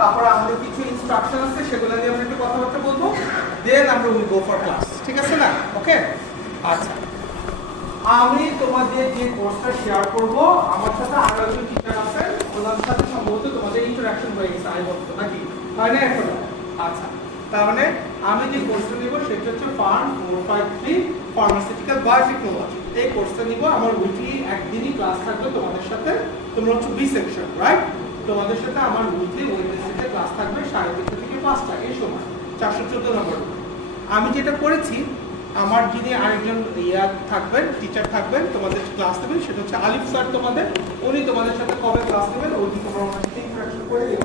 তারপরে আমাদের কিছু ইনস্ট্রাকশন আছে সেগুলো নিয়ে আমরা একটু কথাবার্তা বলবো, দেন আমরা উইল গো ফর ক্লাস। ঠিক আছে না? ওকে, আচ্ছা। আমি তোমাদের যে কোর্সটা শেয়ার করব, আমার সাথে আরো একজন টিচার আছেন, ওনার সাথে সম্ভবত তোমাদের ইন্টারঅ্যাকশন হয়ে গেছে আই বলতো নাকি হয় না এখন? আচ্ছা, তার মানে আমি যে কোর্সটা নিব সেটা হচ্ছে ফার্ম 453 ফার্মাসিউটিক্যাল বায়োটেকনোলজি। এই কোর্সটা নিব, আমার উইকলি একদিনই ক্লাস থাকবে তোমাদের সাথে। তোমরা হচ্ছে বি সেকশন, রাইট? তোমাদের সাথে আমার উইকলি ওয়েডনেসডে ক্লাস থাকবে 3:30 থেকে 5টা এই সময়, 414 নম্বর। আমি যেটা করেছি, আমার যিনি আরেকজন থাকবেন, টিচার থাকবেন, তোমাদের ক্লাস নেবেন, সেটা হচ্ছে আলিফ স্যার তোমাদের। উনি তোমাদের সাথে কবে ক্লাস নেবেন ওই দিন তোমরা ওনার সাথে ইন্টারাকশন করে দিও।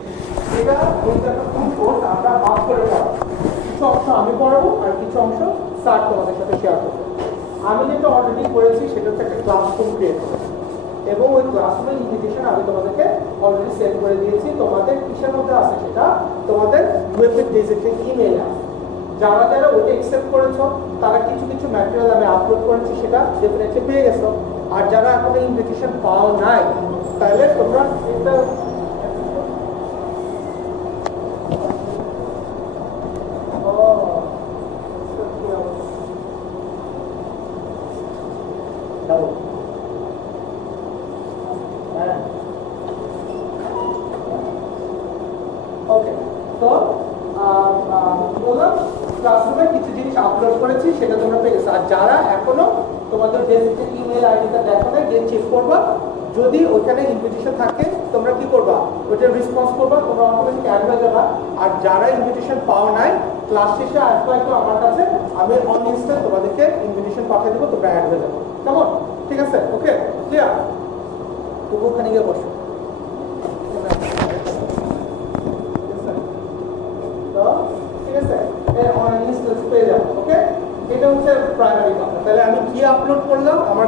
এটা একটা ফুল কোর্স আমরা ভাগ করে পড়াবো, কিছু অংশ আমি পড়াবো আর কিছু অংশ স্যার তোমাদের সাথে শেয়ার করবো। আমি যেটা অলরেডি করেছি সেটা হচ্ছে একটা ক্লাসরুম ক্রিয়েট করেছি, এবং ওই ক্লাসরুমের ইনভিটেশন আমি তোমাদেরকে অলরেডি সেন্ড করে দিয়েছি। তোমাদের কিসের মধ্যে আছে সেটা তোমাদের ওয়েবের ডিজিটাল ইমেইল আছে। যারা যারা ওইটা অ্যাকসেপ্ট করেছো তারা কিছু কিছু ম্যাটেরিয়াল আমি আপলোড করেছি সেটা ডেফিনেটলি পেয়ে গেছো। আর যারা এখনো ইনভিটেশন পাও নাই তাহলে তোমরা এটা ওকে, তো বললাম ক্লাসরুমে কিছু জিনিস আপলোড করেছি সেটা তোমরা পেয়ে গেছো। আর যারা এখনো তোমাদের ডেস্কের ইমেল আইডিটা দেখো না, গিয়ে চেক করবা। যদি ওইখানে ইনভিটেশন থাকে তোমরা কি করবা, ওইটার রেসপন্স করবা, তোমরা অটোমেটিক অ্যাড হয়ে যাবা। আর যারা ইনভিটেশন পাও নাই ক্লাস শেষে আসবা একটু আমার কাছে, আমি অন ইনস্ট্যান্ট তোমাদেরকে ইনভিটেশন পাঠিয়ে দেবো, তোমরা অ্যাড হয়ে যাবো। কেমন? ঠিক আছে? ওকে, ক্লিয়ার? তবু ওখানে গিয়ে বসো। ঠিক আছে, পেয়ে যাবো। ওকে, এটা হচ্ছে প্রাইমারি কথা। তাহলে আমি কি আপলোড করলাম আমার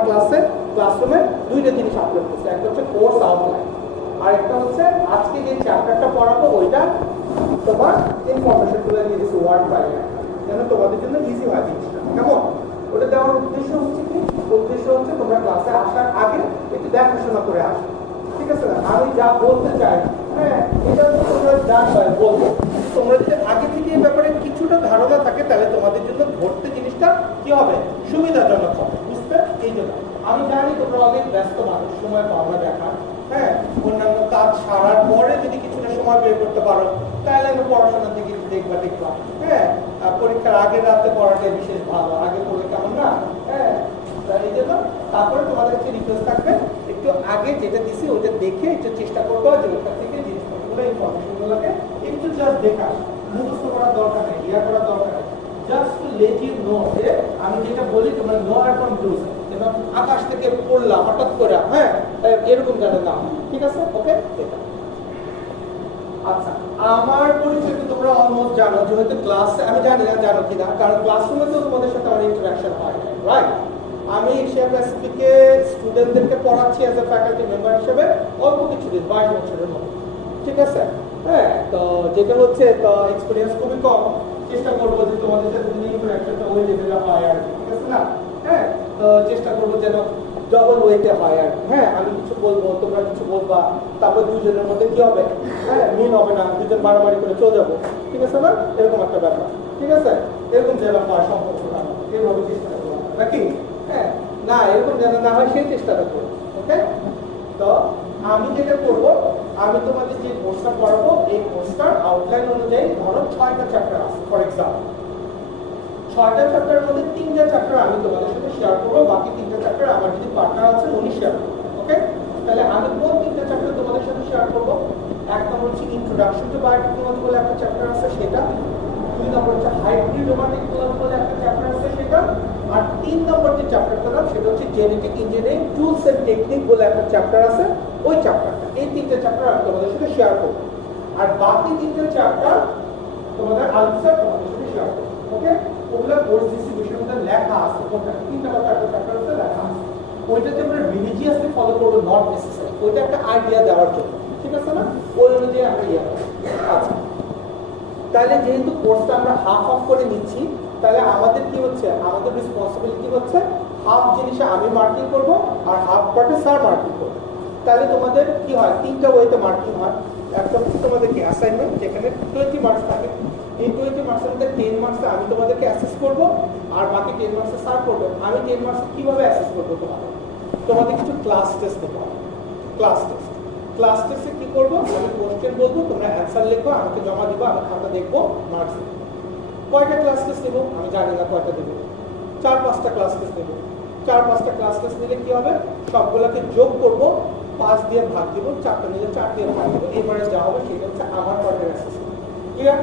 ক্লাসরুমে? দুইটা জিনিস আপলোড করছি, একটা হচ্ছে কোর্স আউটলাইন, আর একটা হচ্ছে আজকে যে চ্যাপ্টারটা পড়াবো ওইটা তোমার ইনফরমেশন তুলে দিয়ে দিচ্ছি ওয়ার্ড ফাইলে, যেন তোমাদের জন্য ইজি হয় জিনিসটা। কেমন? ওটা দেওয়ার উদ্দেশ্য হচ্ছে কি? উদ্দেশ্য হচ্ছে তোমরা ক্লাসে আসার আগে একটু দেখাশোনা করে আসো। ঠিক আছে না? আমি যা বলতে চাই, হ্যাঁ, এটা তোমরা জানবে বলবো। তোমরা যদি আগে থেকে এই ব্যাপারে কিছুটা ধারণা থাকে তাহলে তোমাদের জন্য ধরতে জিনিসটা কি হবে, সুবিধাজনক হবে, বুঝতে? এই জন্য আমি জানি তোমরা অনেক ব্যস্ত মানুষ, সময় পাও না দেখা, হ্যাঁ, অন্যান্য কাজ সারার পরে যদি কিছুটা সময় বের করতে পারো তাহলে আমি পড়াশোনার দিকে দেখবা, হ্যাঁ। পরীক্ষার আগের রাতে পড়াটা বিশেষ ভালো, আগে পড়লে কেমন না, হ্যাঁ। এই জন্য তারপরে তোমাদের কাছে রিকোয়েস্ট থাকবে একটু আগে যেটা দিছি ওটা দেখে একটু চেষ্টা করবো যে ওটা থেকে জিনিসপত্রগুলো ইনফরমেশনগুলোকে একটু জাস্ট দেখা, মুখস্থ করার দরকার নেই, করার দরকার নেই, just to let you know যে আমি যেটা বলি তোমরা নো আর ফ্রম ডুজ, এবং আকাশ থেকে পড়লাম হঠাৎ করে, হ্যাঁ, এরকম যেন না। ঠিক আছে? ওকে, আচ্ছা। আমার পরিচয় তো তোমরা অলমোস্ট জানো, যেহেতু ক্লাসে আমি জানি না জানো কিনা, কারণ ক্লাসরুমে তো তোমাদের সাথে আমার ইন্টারাকশন হয়, রাইট? আমি এশিয়া প্যাসিফিকে স্টুডেন্টদেরকে পড়াচ্ছি অ্যাজ এ ফ্যাকাল্টি মেম্বার হিসেবে অল্প কিছুদিন, 22 বছরের মতো। ঠিক আছে, হ্যাঁ। তো যেটা হচ্ছে তো এক্সপিরিয়েন্স খুবই কম, চেষ্টা করবো যে তোমাদের সাথে ইন্টারাকশনটা ওই লেভেলে হয় আর কি। ঠিক আছে না? হ্যাঁ, তো চেষ্টা করবো যেন ডবল ওয়েতে হয় আর, হ্যাঁ, আমি কিছু বলবো তোমরা কিছু বলবা, তারপর দুজনের মধ্যে কি হবে, হ্যাঁ, মিল হবে না, দুজন মারামারি করে চলে যাবো। ঠিক আছে না? এরকম একটা ব্যাপার। ঠিক আছে, এরকম যেন হয় সম্পর্কটা, এইভাবে চেষ্টা করবো নাকি, হ্যাঁ, না এরকম যেন না হয় সেই চেষ্টাটা করবো। ওকে, তো আমি যেটা করবো, আমি তোমাদের যে কোর্সটা পড়াবো এই কোর্সটার আউটলাইন অনুযায়ী ধরো 6টা চ্যাপ্টার আছে, ফর এক্সাম্পল 6টা চ্যাপ্টারের মধ্যে 3টা চ্যাপ্টার আমি তোমাদের সাথে শেয়ার করবো, বাকি 3টা চ্যাপ্টার আমার যদি পার্টনার আছে উনি শেয়ার করবো। ওকে, তাহলে আমি কোন 3টা চ্যাপ্টার তোমাদের সাথে শেয়ার করবো? এক নম্বর হচ্ছে ইন্ট্রোডাকশন টু বায়োটেকনোলজি বলে একটা চ্যাপ্টার আছে সেটা, 2 নম্বর হচ্ছে হাইব্রিড বায়োটেকনোলজি বলে একটা চ্যাপ্টার আছে সেটা, আর 3 নম্বর যে চ্যাপ্টারটা নাম সেটা হচ্ছে genetic engineering tools and technique বলে একটা চ্যাপ্টার আছে, ওই চ্যাপ্টারটা। এই 3টা চ্যাপ্টার আমি তোমাদের সাথে শেয়ার করবো, আর বাকি 3টা চ্যাপ্টার তোমাদের আনসার তোমাদের সাথে শেয়ার করবো। ওকে, ওগুলা কোর্স ডিস্ট্রিবিউশনটা লেখা আছে, কোনটা 3টা বা 4টা চ্যাপ্টার আছে লেখা আছে, ওইটাতে আমরা রিলিজিয়াসলি ফলো করবো, নট নেসেসারি, ওইটা একটা আইডিয়া দেওয়ার জন্য। ঠিক আছে না? ওই অনুযায়ী আমরা আচ্ছা, তাহলে যেহেতু কোর্সটা আমরা হাফ অফ করে নিচ্ছি, তাহলে আমাদের কি হচ্ছে, আমাদের রেসপন্সিবিলিটি হচ্ছে হাফ জিনিসে আমি মার্কিং করব আর হাফ পার্টে স্যার মার্কিং করবে। তাহলে তোমাদের কি হয়, 3টা ওয়েতে মার্কিং হয়। একটা হচ্ছে তোমাদেরকে অ্যাসাইনমেন্ট, যেখানে 20 মার্কস থাকে। এই 20 মার্কসের মধ্যে 10 মার্কসে আমি তোমাদেরকে অ্যাসেস করব, আর বাকি 10 মার্কসে স্যার করবে। আমি 10 মার্কসে কিভাবে অ্যাসেস করবো তোমাদের কিছু ক্লাস টেস্ট দেবো। ক্লাস টেস্টে কি করবো, আমি কোশ্চেন বলবো, তোমরা অ্যান্সার লিখবো, আমাকে জমা দিবো, আমি খাতা দেখবো, মার্কস দেবো। কয়টা ক্লাস টেস্ট দেবো আমি জানি না, কয়টা দেবো, 4-5টা ক্লাস টেস্ট দেবো। 4-5টা ক্লাস টেস্ট নিলে কি হবে, সবগুলোকে যোগ করবো, 5 দিয়ে ভাগ দিব, 4টা নিলে 4 দিয়ে ভাগ দিব, এবারে যা হবে সেটা হচ্ছে আমার পার্টের অ্যাসেসমেন্ট। ক্লিয়ার?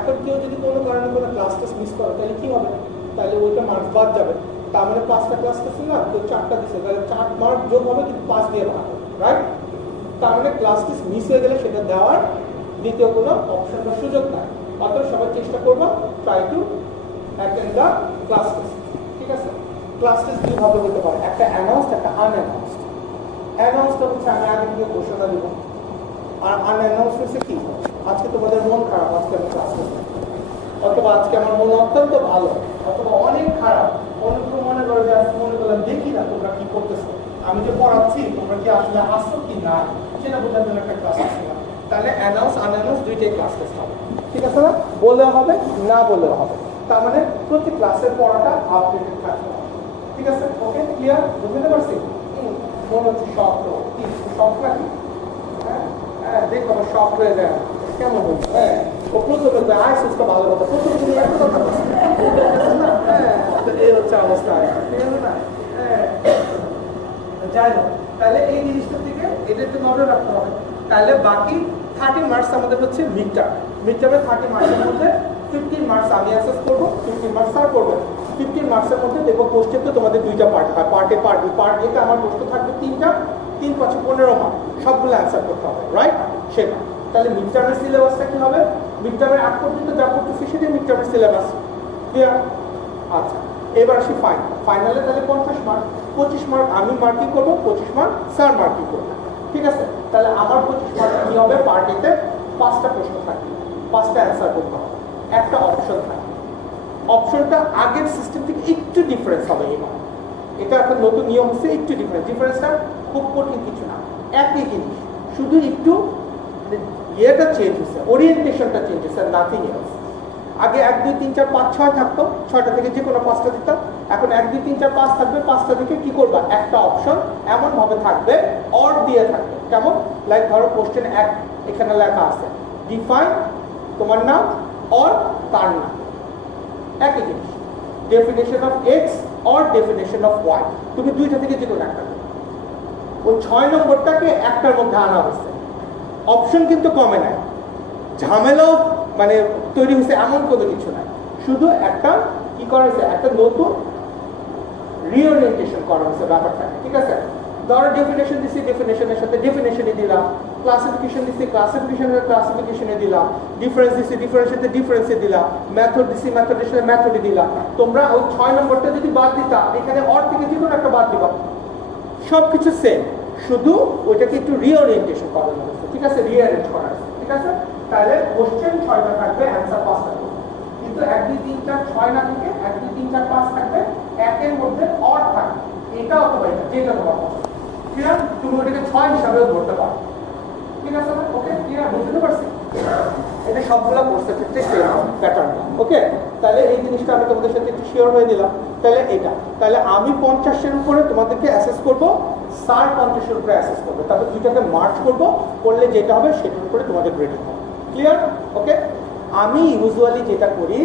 এখন কেউ যদি কোনো কারণে কোনো ক্লাস টেস্ট মিস করে তাহলে কি হবে, তাহলে ওইটা মার্কস বাদ যাবে। তার মানে 5টা ক্লাস টেস্ট নিলাম, তো 4টা দিচ্ছে, তাহলে 4 মার্ক যোগ হবে, কিন্তু 5 দিয়ে ভাগ হবে, রাইট? তার মানে ক্লাস টেস্ট মিস হয়ে গেলে সেটা দেওয়ার দ্বিতীয় কোনো অপশন বা সুযোগ নাই। অতএব সবাই চেষ্টা করবো try to attend the class test. ঠিক আছে? ক্লাস টেস্ট দুইভাবে হতে পারে, একটা অ্যানাউন্সড, একটা আনঅ্যানাউন্সড। অ্যানাউন্সড হচ্ছে আমি আগে থেকে ঘোষণা দেবো, আর আনঅ্যানাউন্সড হচ্ছে কি, আজকে তোমাদের মন খারাপ, আজকে আমি ক্লাস টেস্ট, অথবা আজকে আমার মন অত্যন্ত ভালো, অথবা অনেক খারাপ, অনেক মনে করো যে আজকে মনে করলাম দেখি না তোমরা কি করতেছো, আমি যে পড়াচ্ছি তোমরা কি আসলে আসছো কি না, সেটা বোঝার জন্য একটা ক্লাস টেস্ট নিলাম। তাহলে অ্যানাউন্স আনঅ্যানাউন্স দুইটাই ক্লাস টেস্ট হবে। ঠিক আছে না? বললেও হবে, না বললেও হবে। তার মানে প্রতি ক্লাসের পড়াটা আপডেটেড থাকতে হবে। ঠিক আছে? ওকে, ক্লিয়ার? বুঝতে পারছি? মনে হচ্ছে শখ, তো কি শখ নাকি? হ্যাঁ দেখো আমার শখ হয়ে যায়, কেমন হচ্ছে? হ্যাঁ, ও প্রথমে আয় সুস্থ ভালো কথা, প্রথম তুমি একটা কথা বলছি, হ্যাঁ এই হচ্ছে অবস্থা, ঠিক আছে না? হ্যাঁ, যাই হোক, তাহলে এই জিনিসটার দিকে এটা একটু নজর রাখতে হবে। তাহলে বাকি 30 মার্কস আমাদের হচ্ছে মিড টার্ম। মিড টার্মে 30 মার্কসের মধ্যে 15 মার্কস আমি অ্যাসেস করবো, 15 মার্কস স্যার করবো। 15 মার্কসের মধ্যে দেখবো কোশ্চেন তো তোমাদের দুইটা পার্ট হয়, পার্ট এতে আমার প্রশ্ন থাকবে 3টা, 3×5 15 মার্ক, সবগুলো অ্যান্সার করতে হবে, রাইট? সেটা তাহলে মিড টার্মের সিলেবাসটা কি হবে, মিড টার্মের আগ পর্যন্ত যা করতেছি সেটাই মিড টার্মের সিলেবাস। ক্লিয়ার? আচ্ছা, এবার আসি ফাইনালে। তাহলে 50 মার্ক, 25 মার্ক আমি মার্কিং করবো, 25 মার্ক স্যার মার্কিং করবো। ঠিক আছে? তাহলে আমার 25 মার্ক কি হবে, পার্টিতে 5টা প্রশ্ন থাকবে, 5টা অ্যান্সার করতে হবে, একটা অপশন থাকবে। অপশনটা আগের সিস্টেম থেকে একটু ডিফারেন্স হবে এবার, এটা এখন নতুন নিয়ম হচ্ছে, একটু ডিফারেন্সটা খুব কঠিন কিছু না, একই জিনিস, শুধু একটু ইয়েটা চেঞ্জ হচ্ছে, ওরিয়েন্টেশনটা চেঞ্জ হচ্ছে, নাথিং এলস। আগে 1 2 3 4 5 6 থাকতো, 6টা থেকে যে কোনো 5টা দিতাম, এখন 1 2 3 4 5 থাকবে, 5টা থেকে কি করবা, একটা অপশন এমন ভাবে থাকবে, অর দিয়ে থাকবে। কেমন? লাইক ধরো কোশ্চেন 1 এখানে লেখা আছে, ডিফাইন তোমার নাম অর তার নাম, একই জিনিস, definition of X or definition of Y, তুমি দুইটা থেকে যে কোনো একটা, ওই 6 নম্বরটাকে একটার মধ্যে আনা হয়েছে, অপশন কিন্তু কমে নাই, ঝামেলাও মানে তৈরি হয়েছে এমন কোনো কিছু নাই, শুধু একটা কি করা হয়েছে, একটা নতুন রিওরিয়েন্টেশন করা হয়েছে ব্যাপারটা। ঠিক আছে? ধরো ডেফিনেশন দিচ্ছি, ডেফিনেশনের সাথে ডেফিনেশনে দিলাম, ক্লাসিফিকেশন দিচ্ছি, ক্লাসিফিকেশনের ক্লাসিফিকেশনে দিলাম, ডিফারেন্স দিচ্ছি, ডিফারেন্সের সাথে ডিফারেন্সে দিলাম, মেথড দিচ্ছি, মেথডের সাথে মেথডে দিলাম। তোমরা ওই 6 নম্বরটা যদি বাদ দিতা, এখানে অর থেকে যে কোনো একটা বাদ দিবা, সব কিছু সেম, শুধু ওইটাকে একটু রিওরিয়েন্টেশন করা হয়েছে। ঠিক আছে? রিঅ্যারেঞ্জ করা হয়েছে। ঠিক আছে? তাহলে কোশ্চেন 6টা থাকবে, অ্যান্সার 5টা থাকবে, কিন্তু 1 2 3 4 6 না থেকে 1 2 3 4 5 থাকবে, একের মধ্যে অর থাকবে, এটা অথবা এটা, যেটা তোমার পছন্দ। ক্লিয়ার? তুমি ওটাকে 6 হিসাবেও ধরতে পারো। ঠিক আছে না? ওকে, ক্লিয়ার? বুঝতে পারছি? এটা সবগুলা কোর্সের ক্ষেত্রে সেম প্যাটার্ন। ওকে, তাহলে এই জিনিসটা আমি তোমাদের সাথে একটু শেয়ার হয়ে দিলাম। তাহলে এটা, তাহলে আমি 50-এর উপরে তোমাদেরকে অ্যাসেস করবো, স্যার 50-এর উপরে অ্যাসেস করবে, তারপর দুইটাকে মার্চ করবো, করলে যেটা হবে সেটার উপরে তোমাদের গ্রেডিং হবে। ক্লিয়ার? ওকে, আমি ইউজুয়ালি যেটা করি,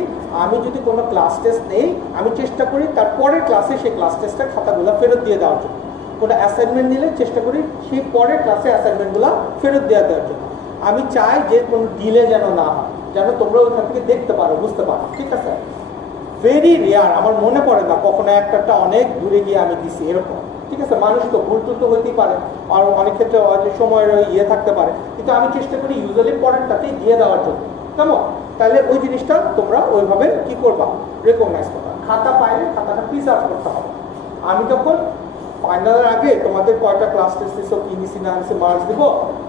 আমি যদি কোনো ক্লাস টেস্ট নেই, আমি চেষ্টা করি তারপরের ক্লাসে সেই ক্লাস টেস্টের খাতাগুলো ফেরত দিয়ে দেওয়ার জন্য। কোনো অ্যাসাইনমেন্ট নিলে চেষ্টা করি সেই পরের ক্লাসে অ্যাসাইনমেন্টগুলো ফেরত দেওয়ার জন্য। আমি চাই যে কোনো ডিলে যেন না হয়, যেন তোমরা ওইখান থেকে দেখতে পারো, বুঝতে পারো। ঠিক আছে? ভেরি রেয়ার, আমার মনে পড়ে না কখনো একটা অনেক দূরে গিয়ে আমি দিছি এরকম। ঠিক আছে? মানুষ তো ভুল টুল তো হইতেই পারে, আর অনেক ক্ষেত্রে সময়ের ইয়ে থাকতে পারে, কিন্তু আমি চেষ্টা করি ইউজুয়ালি পরেরটাতেই দিয়ে দেওয়ার জন্য। কেমন? তাহলে ওই জিনিসটা তোমরা ওইভাবে কি করবা, রেকগনাইজ করবা। খাতা পাইলে খাতাটা প্রিজার্ভ করতে হবে। আমি যখন ফাইনালের আগে তোমাদের কয়টা ক্লাস টেস্ট দিচ্ছ, কি দিচ্ছি না দিচ্ছি, মার্কস দিব,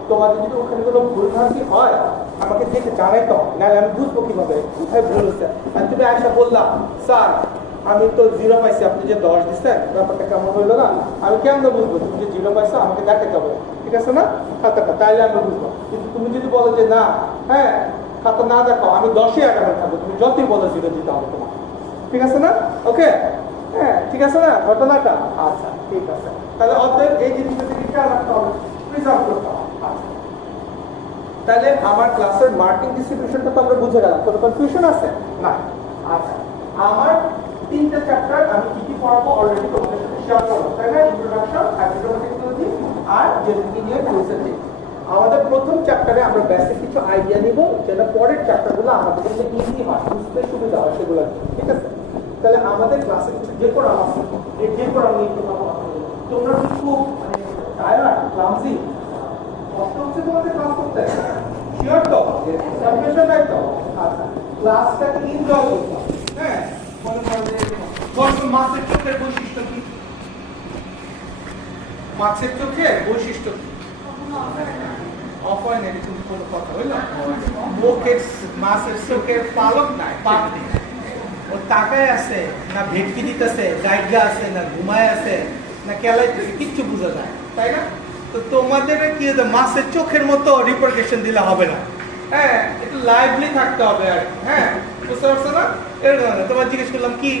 তোমাদের যদি ওখানে কোনো ভুলভ্রান্তি হয় আমাকে দেখে জানাইতে হবে, নাহলে আমি বুঝবো কিভাবে কোথায় ভুল হচ্ছে। আর তুমি আয়সা বললাম, স্যার আমি তো 0 পাইছি, আপনি যে 10 দিচ্ছেন, ব্যাপারটা কেমন হইলো না, আমি কেমন বুঝবো? তুমি যে 0 পাইছো আমাকে দেখাতে হবে, ঠিক আছে না খাতাটা, তাইলে আমরা বুঝবো। কিন্তু তুমি যদি বলো যে না হ্যাঁ খাতা না দেখাও, আমি 10ই আগামী থাকবো, তুমি যতই বলো 0 দিতে হবে তোমার, ঠিক আছে না? ওকে হ্যাঁ ঠিক আছে না ঘটনাটা? আচ্ছা ঠিক আছে, তাহলে অতএব এই জিনিসটা থেকে খেয়াল রাখতে হবে, প্রিজার্ভ করতে হবে। আচ্ছা তাহলে আমার ক্লাসের মার্কিং ডিস্ট্রিবিউশনটা তো আমরা বুঝে গেলাম, কোনো কনফিউশন আছে না? আচ্ছা আমার 3টা চ্যাপ্টার আমি কি কি পড়াবো অলরেডি তোমাদের সাথে শেয়ার করবো, তাই না? ইন্ট্রোডাকশন, অ্যাপ্লিকেশন টেকনোলজি আর জেনেটিক নিয়ে প্রিন্সিপাল। আমাদের প্রথম চ্যাপ্টারে আমরা বেসিক কিছু আইডিয়া নিব, যেটা পরের চ্যাপ্টারগুলো আমাদের জন্য ইজি হয়, বুঝতে সুবিধা হয় সেগুলো, ঠিক আছে? তাহলে আমাদের ক্লাসে কিছু যে পড়ানো আছে এই যে পড়ানো নিয়ে তোমরা কি খুব মানে টায়ার্ড ক্লামসি কষ্ট হচ্ছে তোমাদের ক্লাস করতে? শিওর তো? কনফিউশন নাই তো? আচ্ছা ক্লাসটাকে এনজয় করতে হবে, হ্যাঁ? মনে করো যে মাছের চোখের বৈশিষ্ট্য কি? মাছের চোখের বৈশিষ্ট্য কি? অফ হয় না, কিন্তু কোনো কথা হইল মুখের মাছের চোখের পালক নাই, পাপ নেই, ও তাকায় আছে না ভেটকি দিতেছে, গাইডা আছে না ঘুমায় আছে না কেলাইতেছে, কিচ্ছু বোঝা যায়, তাই না? তো তোমাদের কি মাছের চোখের মতো রিপ্রেজেন্টেশন দিলে হবে না, হ্যাঁ একটু লাইভলি থাকতে হবে আর হ্যাঁ, বুঝতে পারছো না? এরকম না তোমার জিজ্ঞেস করলাম কি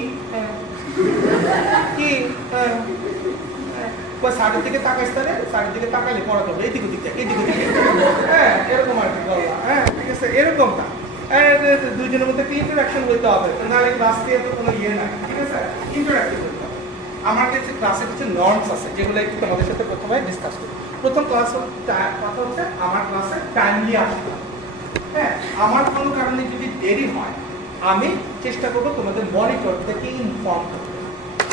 কি সাড়ের দিকে তাকাইস, তাহলে সাড়ের দিকে তাকাইলে পড়াতে হবে এইদিকে দিকে এইদিকে দিকে, হ্যাঁ এরকম আর কি বলবা, হ্যাঁ ঠিক আছে এরকম না, দুইজনের মধ্যে একটা ইন্টারাকশন হইতে হবে, নাহলে ক্লাস দিয়ে তো কোনো ইয়ে নাই, ঠিক আছে? ইন্টারাক্টিভ হইতে হবে। আমার কাছে ক্লাসে কিছু নর্মস আছে যেগুলো একটু তোমাদের সাথে প্রথমে ডিসকাস করি। প্রথম ক্লাস কথা হচ্ছে আমার ক্লাসে টাইমলি আসতে হবে, হ্যাঁ আমার কোনো কারণে যদি দেরি হয় আমি চেষ্টা করবো তোমাদের মনিটর থেকে ইনফর্ম করতে।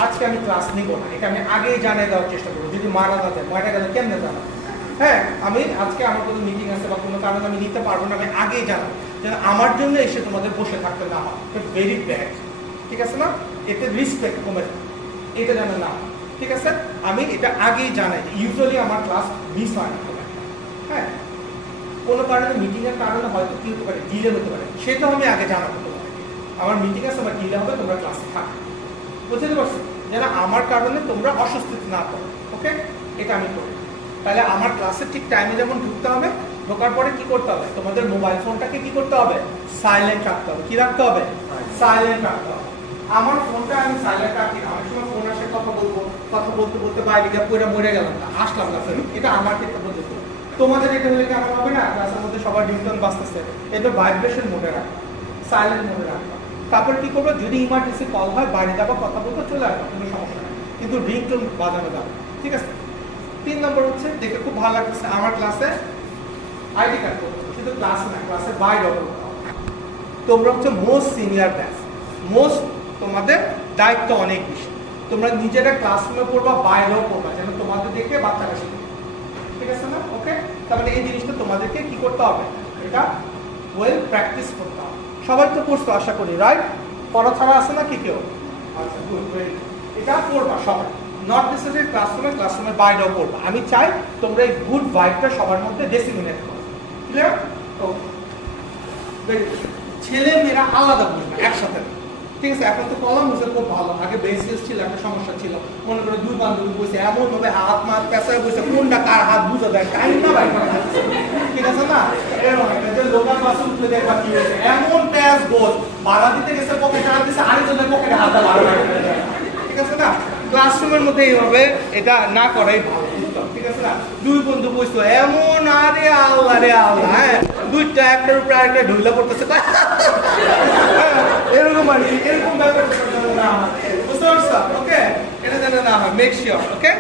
আজকে আমি ক্লাস নিব না, এটা আমি আগেই জানিয়ে দেওয়ার চেষ্টা করবো, যদি মারা না যায় মারা গেলে কেমনে জানা, হ্যাঁ আমি আজকে আমার কোনো মিটিং আছে বা কোনো কারণে আমি নিতে পারবো না, আমি আগেই জানাবো যেন আমার জন্য এসে তোমাদের বসে থাকতে না হয়, ভেরি ব্যাড, ঠিক আছে না? এতে রেসপেক্ট কমে যায়, এটা যেন না, ঠিক আছে? আমি এটা আগেই জানাই, ইউজুয়ালি আমার ক্লাস মিস হয় না, হ্যাঁ কোনো কারণে মিটিংয়ের কারণে হয়তো কি হতে পারে, ডিলে হতে পারে, সেটাও আমি আগে জানাবো তোমাকে, আমার মিটিং আছে আমার ডিলে হবে, তোমরা ক্লাসে থাকবে, বুঝতে পারছো? যেন আমার কারণে তোমরা অস্বস্তিতে না পারো, ওকে? এটা আমি করি। তাহলে আমার ক্লাসে ঠিক টাইমে যেমন ঢুকতে হবে, ঢোকার পরে কি করতে হবে, তোমাদের মোবাইল ফোনটাকে কি করতে হবে, সাইলেন্ট রাখতে হবে। কি রাখতে হবে? সাইলেন্ট রাখতে হবে। আমার ফোনটা আমি সাইলেন্ট রাখি না, অনেক সময় ফোন আসে কথা বলবো, কথা বলতে বলতে বাইরে গিয়ে পুরো মরে গেলাম না, আসলাম না ফেরত, এটা আমার ক্ষেত্রে পদ্ধতি। তোমাদের এটা হলে কেমন হবে না, ক্লাসের মধ্যে সবার রিংটোন বাজতেছে, এটা ভাইব্রেশন মোডে রাখবা, সাইলেন্ট মোডে রাখবা। তারপরে কি করবো, যদি ইমার্জেন্সি কল হয় বাইরে যাবো, কথা বলতে চলে আসবো, কোনো সমস্যা নেই, কিন্তু রিংটোন বাজানো যাবে, ঠিক আছে? 3 নম্বর হচ্ছে, দেখে খুব ভালো লাগতেছে আমার ক্লাসে আইডি কার্ড করতে হবে, শুধু ক্লাসে না ক্লাসের বাইরেও করতে হবে। তোমরা হচ্ছে মোস্ট সিনিয়র ব্যাচ, মোস্ট তোমাদের দায়িত্ব অনেক বেশি, তোমরা নিজেরা ক্লাসরুমে পড়বা বাইরেও পড়বা, যেন তোমাদের দেখে বাচ্চারা শিখবে, ঠিক আছে না? ওকে, তার মানে এই জিনিসটা তোমাদেরকে কি করতে হবে, এটা ওয়েল প্র্যাকটিস করতে হবে। সবাই তো পড়ছো আশা করি, রাইট? পড়া ছাড়া আছে না কি কেউ? আচ্ছা গুড, এটা পড়বা সবাই, নট নেসেসারি ক্লাসরুমের বাইরেও পড়বা। আমি চাই তোমরা এই গুড ভাইবটা সবার মধ্যে ডিসিমিনেট করো, ক্লিয়ার? ওকে, ছেলে মেয়েরা আলাদা বলবে একসাথে, ঠিক আছে? এখন তো কলম হচ্ছে খুব ভালো, আগে বেসিস ছিল, একটা সমস্যা ছিল, মনে করে দুই বান্ধবী বসে এমন ভাবে হাত মাত পেঁচায় বসে কোনটা কার হাত বুঝে দেয় টাইম না ভাই, ঠিক আছে না? এরকম একটা যে লোকাল বাসে উঠলে দেখবা কি হয়েছে, এমন প্যাচ গোল ভাড়া দিতে গেছে, পকেটে হাত দিচ্ছে, আরেকজনের পকেটে হাতটা ভাড়া, ঠিক আছে না? ক্লাসরুমের মধ্যে এইভাবে এটা না করাই ভালো, ঠিক আছে না? দুই বন্ধু বসতো এমন, আরে আল্লাহ রে আল্লাহ, হ্যাঁ দুইটা একটার উপরে আরেকটা ঢুইলা পড়তেছে, এরকম আর কি, এরকম ব্যাপার না হয়, বুঝতে পারছো? ওকে, এটা যেন না হয়, মেক শিওর, ওকে?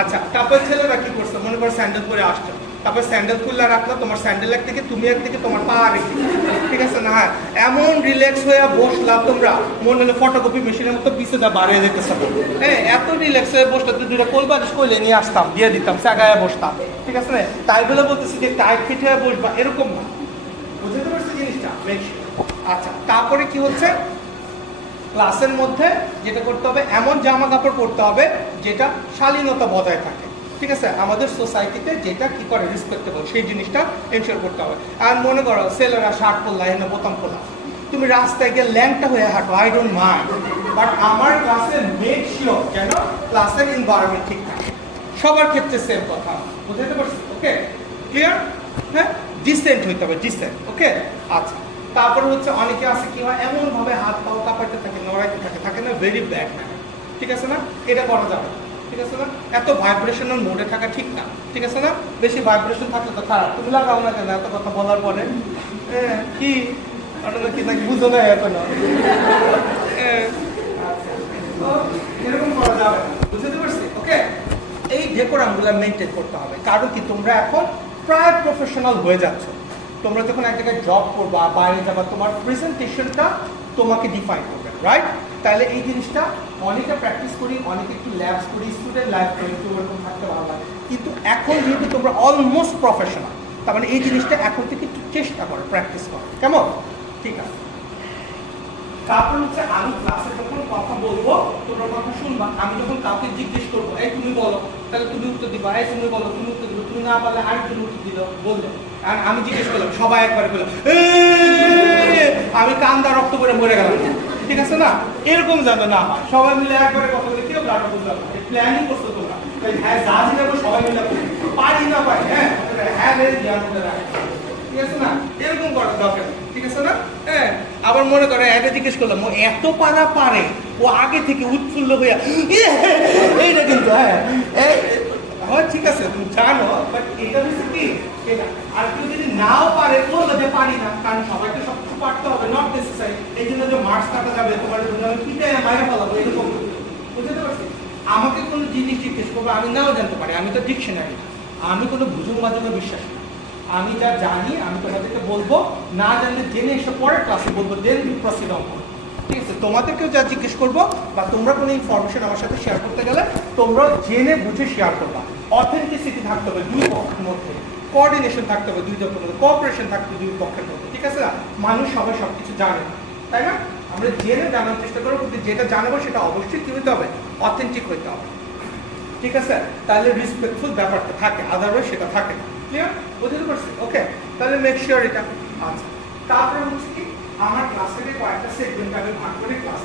আচ্ছা, তারপর ছেলেরা কি করছো, মনে করো স্যান্ডেল পরে আসছো, তারপর স্যান্ডেল খুললা রাখলো, তোমার স্যান্ডেল একদিকে, তুমি একদিকে, তোমার পা আরেকদিকে, ঠিক আছে না? হ্যাঁ এমন রিল্যাক্স হয়ে বসলাম তোমরা, মনে হলো ফটোকপি মেশিনের মতো পিছনে বাড়িয়ে যেতেছে, হ্যাঁ এত রিল্যাক্স হয়ে বসতাম, দুটো কোলবালিশ কইলে নিয়ে আসতাম, দিয়ে দিতাম, জায়গায় বসতাম, ঠিক আছে না? তাই বলে বলতেছি যে টাইট ফিট হয়ে বসবা, এরকম না, বুঝতে পারছো জিনিসটা? আচ্ছা, তারপরে কি হচ্ছে, ক্লাসের মধ্যে যেটা করতে হবে, এমন জামা কাপড় পরতে হবে যেটা শালীনতা বজায় থাকে, ঠিক আছে? আমাদের সোসাইটিতে যেটা কি করে রেসপেক্টেবল, সেই জিনিসটা এনশিওর করতে হবে। আর মনে করো ছেলেরা শার্ট পরলা, এনে বোতাম খোলা, তুমি রাস্তায় গিয়ে ল্যাংটা হয়ে হাঁটো, আই ডোন্ট মাইন্ড, বাট আমার ক্লাসে মেক শিওর যেন ক্লাসের এনভায়রনমেন্ট ঠিক থাকে, সবার ক্ষেত্রে সেম কথা, বুঝতে পারছি? ওকে, ক্লিয়ার? হ্যাঁ, ডিসেন্ট হইতে হবে, ডিসেন্ট। ওকে, আচ্ছা। তারপরে হচ্ছে অনেকে আছে কি হয়, এমন ভাবে হাত পাও কাঁপাইতে থাকে, নড়াইতে থাকে, থাকে না, ভেরি ব্যাড ম্যানার। ঠিক আছে না? এটা করা যাবে না। ঠিক আছে না? এত ভাইব্রেশনাল মোডে থাকা ঠিক না। ঠিক আছে না? বেশি ভাইব্রেশন থাকলে তো খারাপ। তুমি লাগাও না কেন এত কথা বলার পরে? কি আপনারা কি নাকি বুঝো না এখনো? এরকম করা যাবে না, বুঝতে পারছি? ওকে, এই ডেকোরামগুলো মেনটেন করতে হবে। কারণ কি, তোমরা এখন প্রায় প্রফেশনাল হয়ে যাচ্ছ। তোমরা যখন এক জায়গায় জব করবা, বাইরে যাবা, তোমার প্রেজেন্টেশনটা তোমাকে ডিফাইন করবে, রাইট? তাহলে এই জিনিসটা অনেকে প্র্যাকটিস করি, অনেকে একটু ল্যাবস করি, স্টুডেন্ট লাইফ করি, একটু ওরকম থাকতে ভালো লাগে। কিন্তু এখন যেহেতু তোমরা অলমোস্ট প্রফেশনাল, তার মানে এই জিনিসটা এখন থেকে একটু চেষ্টা করো, প্র্যাকটিস করো, কেমন? ঠিক আছে। তারপর হচ্ছে আমি ক্লাসে যখন কথা বলবো, তোমরা কথা শুনবা। আমি যখন কাউকে জিজ্ঞেস করবো, এই তুমি বলো, তাহলে তুমি উত্তর দিবা। এই তুমি বলো, তুমি উত্তর দিবে। তুমি না পারলে আরেকজন উত্তর দিল, বললে। আর আমি জিজ্ঞেস করলাম, সবাই একবারে বললাম, আমি কান্দা রক্ত করে মরে গেলাম। ঠিক আছে না? এরকম যাবে না হয়, সবাই মিলে একবারে কথা বলে কেউ গাড়ি বুঝলাম না। প্ল্যানিং করছো তোমরা, হ্যাঁ যা জিনাবো সবাই মিলে পারি না পারি, হ্যাঁ হ্যাঁ ঠিক আছে না? এরকম করার দরকার। ঠিক আছে না? হ্যাঁ, আবার মনে করে এটা জিজ্ঞেস করলাম, ও এত পারা পারে, ও আগে থেকে উৎফুল্ল হইয়া এইটা কিন্তু হ্যাঁ ঠিক আছে, তুমি জানো, বাট এটা হচ্ছে কি, আর কেউ যদি নাও পারে, বললো যে পারি না, কারণ সবাইকে সবকিছু পারতে হবে, নট নেসেসারি। এই জন্য যে মার্কস কাটা যাবে, তোমার জন্য আমি পিটাই মাইরে ফেলাবো, এরকম বুঝতে পারছি? আমাকে কোনো জিনিস জিজ্ঞেস করবো, আমি নাও জানতে পারি, আমি তো ডিকশনারি, আমি কোনো ভুজুং বাজুঙে বিশ্বাস করি। আমি যা জানি আমি তোমাদেরকে বলবো, না জানলে জেনে এসে পরের ক্লাসে বলবো, দেন প্রসিড অন করবো। ঠিক আছে? তোমাদেরকেও যা জিজ্ঞেস করবো বা তোমরা কোনো ইনফরমেশন আমার সাথে শেয়ার করতে গেলে, তোমরা জেনে বুঝে শেয়ার করবা। অথেন্টিসিটি থাকতে হবে দুই পক্ষের মধ্যে, কোঅর্ডিনেশন থাকতে হবে দুই পক্ষের মধ্যে, কোঅপারেশন থাকতে হবে দুই পক্ষের মধ্যে। ঠিক আছে না? মানুষ সবাই সবকিছু জানে না, তাই না? আমরা জেনে জানার চেষ্টা করবো, কিন্তু যেটা জানাবো সেটা অবশ্যই কি হতে হবে, অথেন্টিক হইতে হবে। ঠিক আছে? তাহলে রেসপেক্টফুল ব্যাপারটা থাকে, আদারওয়াইজ সেটা থাকে না। ক্লিয়ার? বুঝতে পারছি? ওকে, তাহলে মেক শিওর এটা। আচ্ছা, তারপরে হচ্ছে কি, আমার ক্লাসের কয়েকটা সেগমেন্ট আমি ভাগ করে ক্লাস।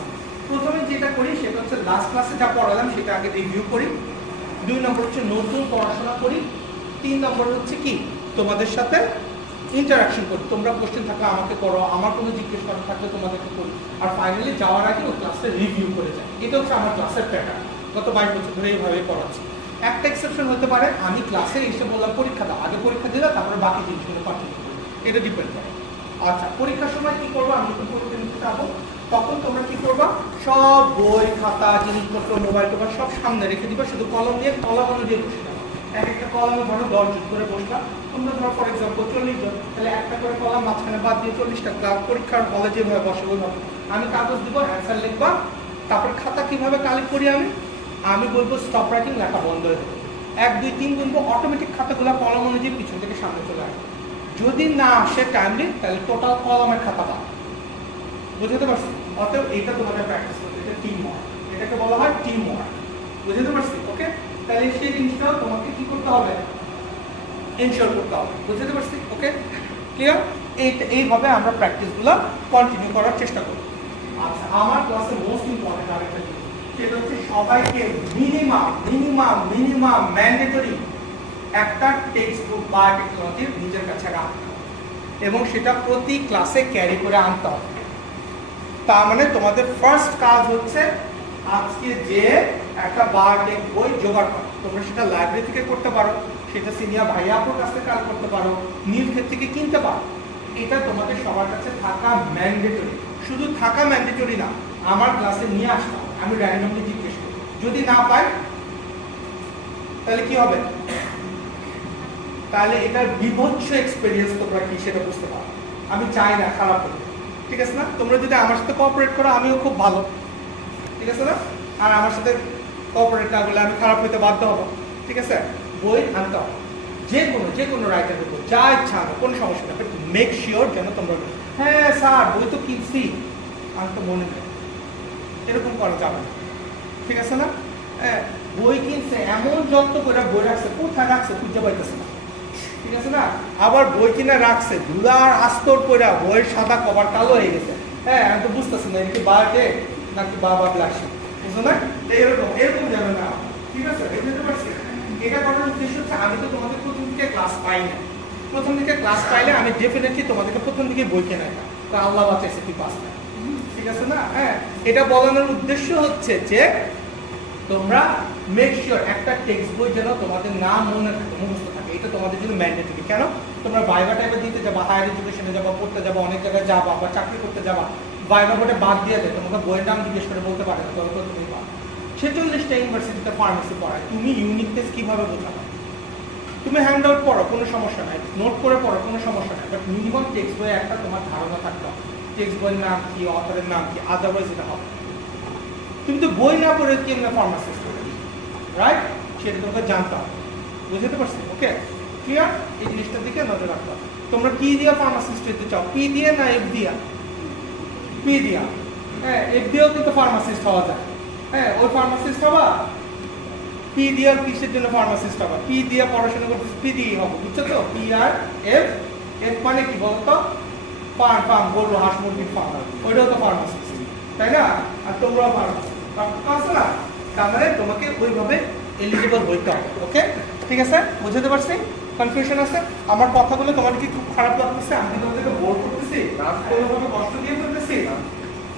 প্রথমে যেটা করি সেটা হচ্ছে লাস্ট ক্লাসে যা পড়ালাম সেটা আগে রিভিউ করি। 2 নম্বর হচ্ছে নতুন পড়াশোনা করি। 3 নম্বর হচ্ছে কি, তোমাদের সাথে ইন্টারাকশন করি। তোমরা কোশ্চেন থাকলে আমাকে করো, আমার কোনো জিজ্ঞেস করার থাকলে তোমাদেরকে করি। আর ফাইনালি যাওয়ার আগে ওই ক্লাসে রিভিউ করে যাই। এটা হচ্ছে আমার ক্লাসের প্যাটার্ন, গত 22 বছর ধরে এইভাবে পড়াচ্ছি। একটা এক্সেপশন হতে পারে, আমি ক্লাসে এসে বললাম পরীক্ষা দাও, আগে পরীক্ষা দিলে তারপরে বাকি জিনিসগুলো কন্টিনিউ করবো, এটা ডিপেন্ড করে। আচ্ছা, পরীক্ষার সময় কি করবো, আমি যখন পরীক্ষা নিতে যাবো তখন তোমরা কি করবা, সব বই খাতা জিনিসপত্র মোবাইল টোবাইল সব সামনে রেখে দিবা, শুধু কলম নিয়ে কলম অনুযায়ী বসে যাবো। এক একটা কলমে ধরো 10 জন করে বসলাম, তোমরা ধরো ফর এক্সাম্পল 40 জন, তাহলে একটা করে কলম মাঝখানে বাদ দিয়ে 40টা ক্লাস। পরীক্ষার হলে যেভাবে বসে ওইভাবে আমি কাগজ দিব, অ্যান্সার লিখবা। তারপর খাতা কিভাবে কালেক্ট করি আমি বলবো স্টপ রাইটিং, লেখা বন্ধ হয়ে যাবে। 1 2 3 গুনবো, অটোমেটিক খাতাগুলো কলম অনুযায়ী পিছন থেকে সামনে চলে আসবে। যদি না আসে টাইমলি, তাহলে টোটাল কলমের খাতা পাবে। বুঝতে পারছি? অতএব এটা তোমাদের প্র্যাকটিস করতে, এটা টিম ওয়ার্ক, এটাকে বলা হয় টিম ওয়ার্ক। বুঝতে পারছি? ওকে, তাহলে সেই জিনিসটাও তোমাকে কি করতে হবে, এনশিওর করতে হবে। বুঝতে পারছি? ওকে, ক্লিয়ার? এইভাবে আমরা প্র্যাকটিসগুলো কন্টিনিউ করার চেষ্টা করব। আচ্ছা, আমার ক্লাসে মোস্ট ইম্পর্টেন্ট আরেকটা জিনিস, সেটা হচ্ছে সবাইকে মিনিমাম ম্যান্ডেটরি একটা টেক্সট বুক বা টেকনোলজি নিজের কাছে রাখতে হবে, এবং সেটা প্রতি ক্লাসে ক্যারি করে আনতে হবে। তার মানে তোমাদের ফার্স্ট কাজ হচ্ছে আজকে যে একটা বায়োটেক বই জোগাড় করা। তোমরা সেটা লাইব্রেরি থেকে করতে পারো, সেটা সিনিয়র ভাইয়াপুর কাছ থেকে কাজ করতে পারো, নীলক্ষেত থেকে কিনতে পারো। এটা তোমাদের সবার কাছে থাকা ম্যান্ডেটরি। শুধু থাকা ম্যান্ডেটরি না, আমার ক্লাসে নিয়ে আসতাম, আমি র্যান্ডমলি জিজ্ঞেস করি, যদি না পাই তাহলে কি হবে, তাহলে এটার বিভৎস এক্সপেরিয়েন্স তোমরা কি সেটা বুঝতে পারো। আমি চাই না খারাপ হতে, ঠিক আছে না? তোমরা যদি আমার সাথে কোঅপারেট করো, আমিও খুব ভালো, ঠিক আছে না? আর আমার সাথে কোঅপারেট না করলে আমি খারাপ হইতে বাধ্য হবো। ঠিক আছে? বই আনতে হবে, যে কোনো রাইটারের বই, যা ইচ্ছা আনো, কোনো সমস্যা নেই, বাট মেক শিওর যেন তোমরা, হ্যাঁ স্যার বই তো কিনছি, আমি তো মনে নেই, এরকম করা যাবে না। ঠিক আছে না? হ্যাঁ, বই কিনছে, এমন যত্ন করে বই রাখছে, কোথায় রাখছে খুঁজে পাইতেছে না। ঠিক আছে না? আবার বই কিনে রাখছে, ধুলার আস্তর করে বইয়ের সাদা কভার কালো হয়ে গেছে। হ্যাঁ, আমি তো বুঝতেছি না এটি বাড়ে নাকি বাবা গ্লাসি, বুঝলো না? এরকম যাবে না। ঠিক আছে? বুঝতে পারছি? এটা করার উদ্দেশ্য হচ্ছে আমি তো তোমাদের প্রথম দিকে ক্লাস পাই না, প্রথম দিকে ক্লাস পাইলে আমি ডেফিনেটলি তোমাদেরকে প্রথম দিকে বই কেনাই না, তা আল্লাহ বাঁচাইছে তুই পাস না, ঠিক আছে না? হ্যাঁ, এটা বলানোর উদ্দেশ্য হচ্ছে যে তোমরা মেক শিওর একটা টেক্সট বই যেন তোমাদের নাম মনে থাকে, মুখস্থ থাকে, এটা তোমাদের জন্য ম্যান্ডেটরি। কেন? তোমরা ভাইভা টাইপে দিতে যাবা, হায়ার এডুকেশনে যাবা, পড়তে যাবা, অনেক জায়গায় যাবা বা চাকরি করতে যাবা, ভাইভা বোর্ডে বাদ দিয়ে দেয়, তোমাকে বইয়ের নাম জিজ্ঞেস করে বলতে পারে না, তবে তো তুমি পাও। 46টা ইউনিভার্সিটিতে ফার্মেসি পড়ায়, তুমি ইউনিকনেস কিভাবে বোঝাবে? তুমি হ্যান্ড আউট পড়ো, কোনো সমস্যা নাই, নোট করে পড়ো, কোনো সমস্যা নাই, বাট মিনিমাম টেক্সট বইয়ে একটা তোমার ধারণা থাকতে হবে, টেক্সট বইয়ের নাম কি, অথরের নাম কি, আদারওয়াইজ এটা হবে। তুমি তো বই না পড়ে কেমনে ফার্মাসিস্ট হবে, রাইট? সেটা তোমাকে জানতে হবে, বুঝতে পারছি? ওকে, ক্লিয়ার? এই জিনিসটার দিকে নজর রাখতে হবে। তোমরা কি দিয়া ফার্মাসিস্ট হতে চাও, পি দিয়ে না এফ দিয়া? পি দিয়া। হ্যাঁ, এফ দিয়েও কিন্তু ফার্মাসিস্ট হওয়া যায়। হ্যাঁ, ওই ফার্মাসিস্ট হবা, পি দিয়া কিসের জন্য ফার্মাসিস্ট হবা? পি দিয়া পড়াশোনা করতে, পি দিয়ে হবে, বুঝছো তো? পি আর এফ, এফ মানে কি বলতো? ফার্ম, ফার্ম বলবো, হাঁস মুরগির ফার্ম, ওইটাও তো ফার্মাসিস্ট, তাই না? আর তোমরাও ফার্মাসিস্ট আছে না? তার মানে তোমাকে ওইভাবে এলিজিবল হইতে হবে। ওকে, ঠিক আছে? বুঝতে পারছি? কনফিউশন আছে? আমার কথাগুলো তোমার কি খুব খারাপ লাগতেছে? আমি তোমাদেরকে বোর করতেছি, কোনোভাবে কষ্ট দিয়ে ফেলতেছি?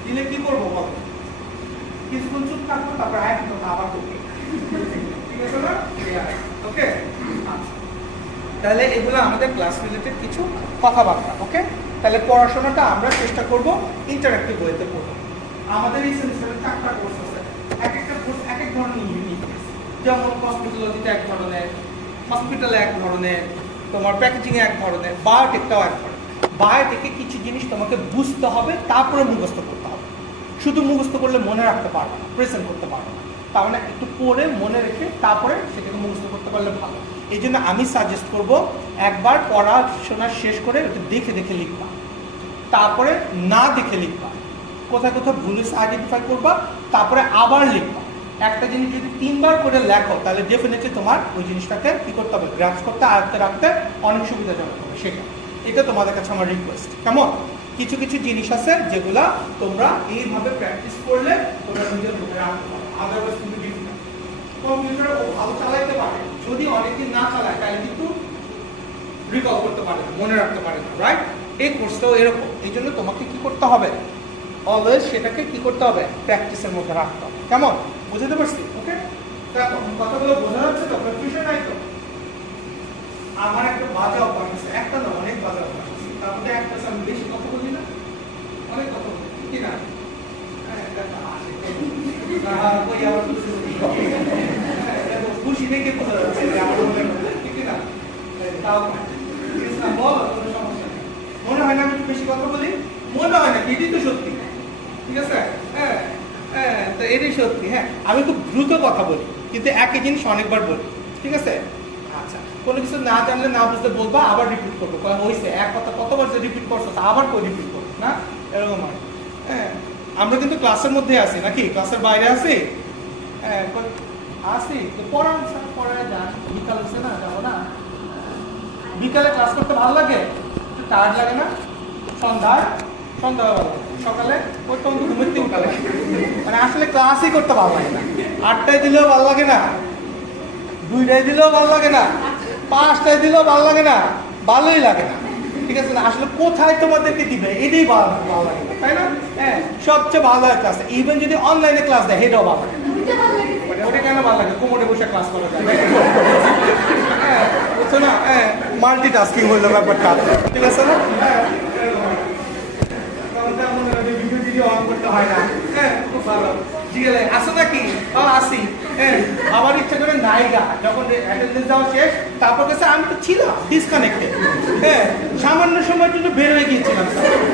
দিলে কি করবো বলো? কিছুক্ষণ চুপ থাকবো, তারপর একদম আবার করবো, ঠিক আছে না? ওকে, তাহলে এগুলো আমাদের ক্লাস রিলেটেড কিছু কথাবার্তা। ওকে, তাহলে পড়াশোনাটা আমরা চেষ্টা করব ইন্টারঅ্যাক্টিভ ওয়েতে পড়বো। আমাদের এই সেমিস্টারে 4টা কোর্স আছে, এক একটা কোর্স এক এক ধরনের ইউনিক, যেমন হসপিটালজিতে এক ধরনের, হসপিটালে এক ধরনের, তোমার প্যাকেজিংয়ে এক ধরনের, বায়োটেকটাও এক ধরনের। বায়োটেকে কিছু জিনিস তোমাকে বুঝতে হবে, তারপরে মুখস্থ করতে হবে। শুধু মুখস্থ করলে মনে রাখতে পারবে না, প্রেজেন্ট করতে পারবে না। তার মানে একটু পড়ে মনে রেখে তারপরে সেটাকে মুখস্থ করতে পারলে ভালো। এই জন্য আমি সাজেস্ট করব একবার পড়াশোনা শেষ করে একটু দেখে দেখে লিখবা, তারপরে না দেখে লিখবা, কোথায় কোথায় ভুল হয়েছে আইডেন্টিফাই করবা, তারপরে আবার লিখবা। একটা জিনিস যদি 3বার করে লেখো তাহলে ডেফিনেটলি তোমার ওই জিনিসটাকে কি করতে হবে, গ্রাস্প করতে, আয়ত্তে রাখতে অনেক সুবিধাজনক হবে সেটা। এটা তোমাদের কাছে আমার রিকোয়েস্ট। কেমন? কিছু কিছু জিনিস আছে যেগুলা তোমরা এইভাবে প্র্যাকটিস করলে তোমরা নিজের মনে রাখতে পারো, আদারওয়াইজ তুমি ডিফিকাল্ট। কম্পিউটার ও ভালো চালাইতে পারে, যদি অনেকদিন না চালায় তাহলে কিন্তু রিকল করতে পারে না, মনে রাখতে পারে না, রাইট? এই কোর্সটাও এরকম। এই জন্য তোমাকে কি করতে হবে, অলওয়েজ সেটাকে কি করতে হবে, প্র্যাকটিসের মধ্যে রাখতে হবে। কেমন? বুঝতে পারছি? ওকে, দেখো কথাগুলো বোঝা যাচ্ছে তো? কনফিউশন নাই তো? আমার একটা বাজে অভ্যাস আছে, একটা না অনেক বাজে অভ্যাস আছে, তার মধ্যে একটা আমি বেশি কথা বলি না, অনেক কথা বলি, কি না? খুশি দেখে বোঝা যাচ্ছে আমার মনে ঠিক না? তাও বলো, কোনো সমস্যা নেই। মনে হয় না আমি একটু বেশি কথা বলি? মনে হয় না, এটাই তো সত্যি, ঠিক আছে? হ্যাঁ হ্যাঁ, তো এটাই সত্যি। হ্যাঁ, আমি খুব দ্রুত কথা বলি, কিন্তু একই জিনিস অনেকবার বলি, ঠিক আছে? আচ্ছা, কোনো কিছু না জানলে না বুঝতে বলবা, আবার রিপিট করবো, হয়েছে এক কথা কতবার যে রিপিট করছো, আবার কই রিপিট করবো না, এরকম হয়। হ্যাঁ, আমরা কিন্তু ক্লাসের মধ্যে আছি নাকি, ক্লাসের বাইরে আছি? হ্যাঁ আসি, তো পড়ান স্যার, পড়ায় যান, বিকাল হচ্ছে না, যাবো না? বিকালে ক্লাস করতে ভালো লাগে? একটু টায়ার্ড লাগে না? সন্ধ্যায় ভালো লাগে, সকালে ওই তখন ঘুমোতে উঠা লাগে, মানে আসলে ক্লাসই করতে ভালো লাগে না। 8টায় দিলেও ভালো লাগে না, 2টায় দিলেও ভালো লাগে না, 5টায় দিলেও ভালো লাগে না, ভালোই লাগে না, ঠিক আছে না? আসলে কোথায় তোমাদেরকে দিবে এটাই ভালো লাগে না, তাই না? হ্যাঁ, সবচেয়ে ভালো হয় ক্লাস, ইভেন যদি অনলাইনে ক্লাস দেয় সেটাও ভালো লাগে। ওটা কেন ভালো লাগে? কোমরে বসে ক্লাস করা যায়, হ্যাঁ, বুঝছো না? হ্যাঁ, মাল্টিটাস্কিং হইলো ব্যাপারটা, ঠিক আছে না? হ্যাঁ, ভিডিও অন করতে হয় না। হ্যাঁ, খুব ভালো। জিজ্ঞাসা আসো নাকি? আসি। হ্যাঁ, আবার ইচ্ছা করে নাইগা, যখন অ্যাটেন্ডেন্স দেওয়া শেষ, তারপর কাছে আমি তো ছিলাম ডিসকানেক্টেড, হ্যাঁ, সামান্য সময়ের জন্য বের হয়ে গিয়েছিলাম,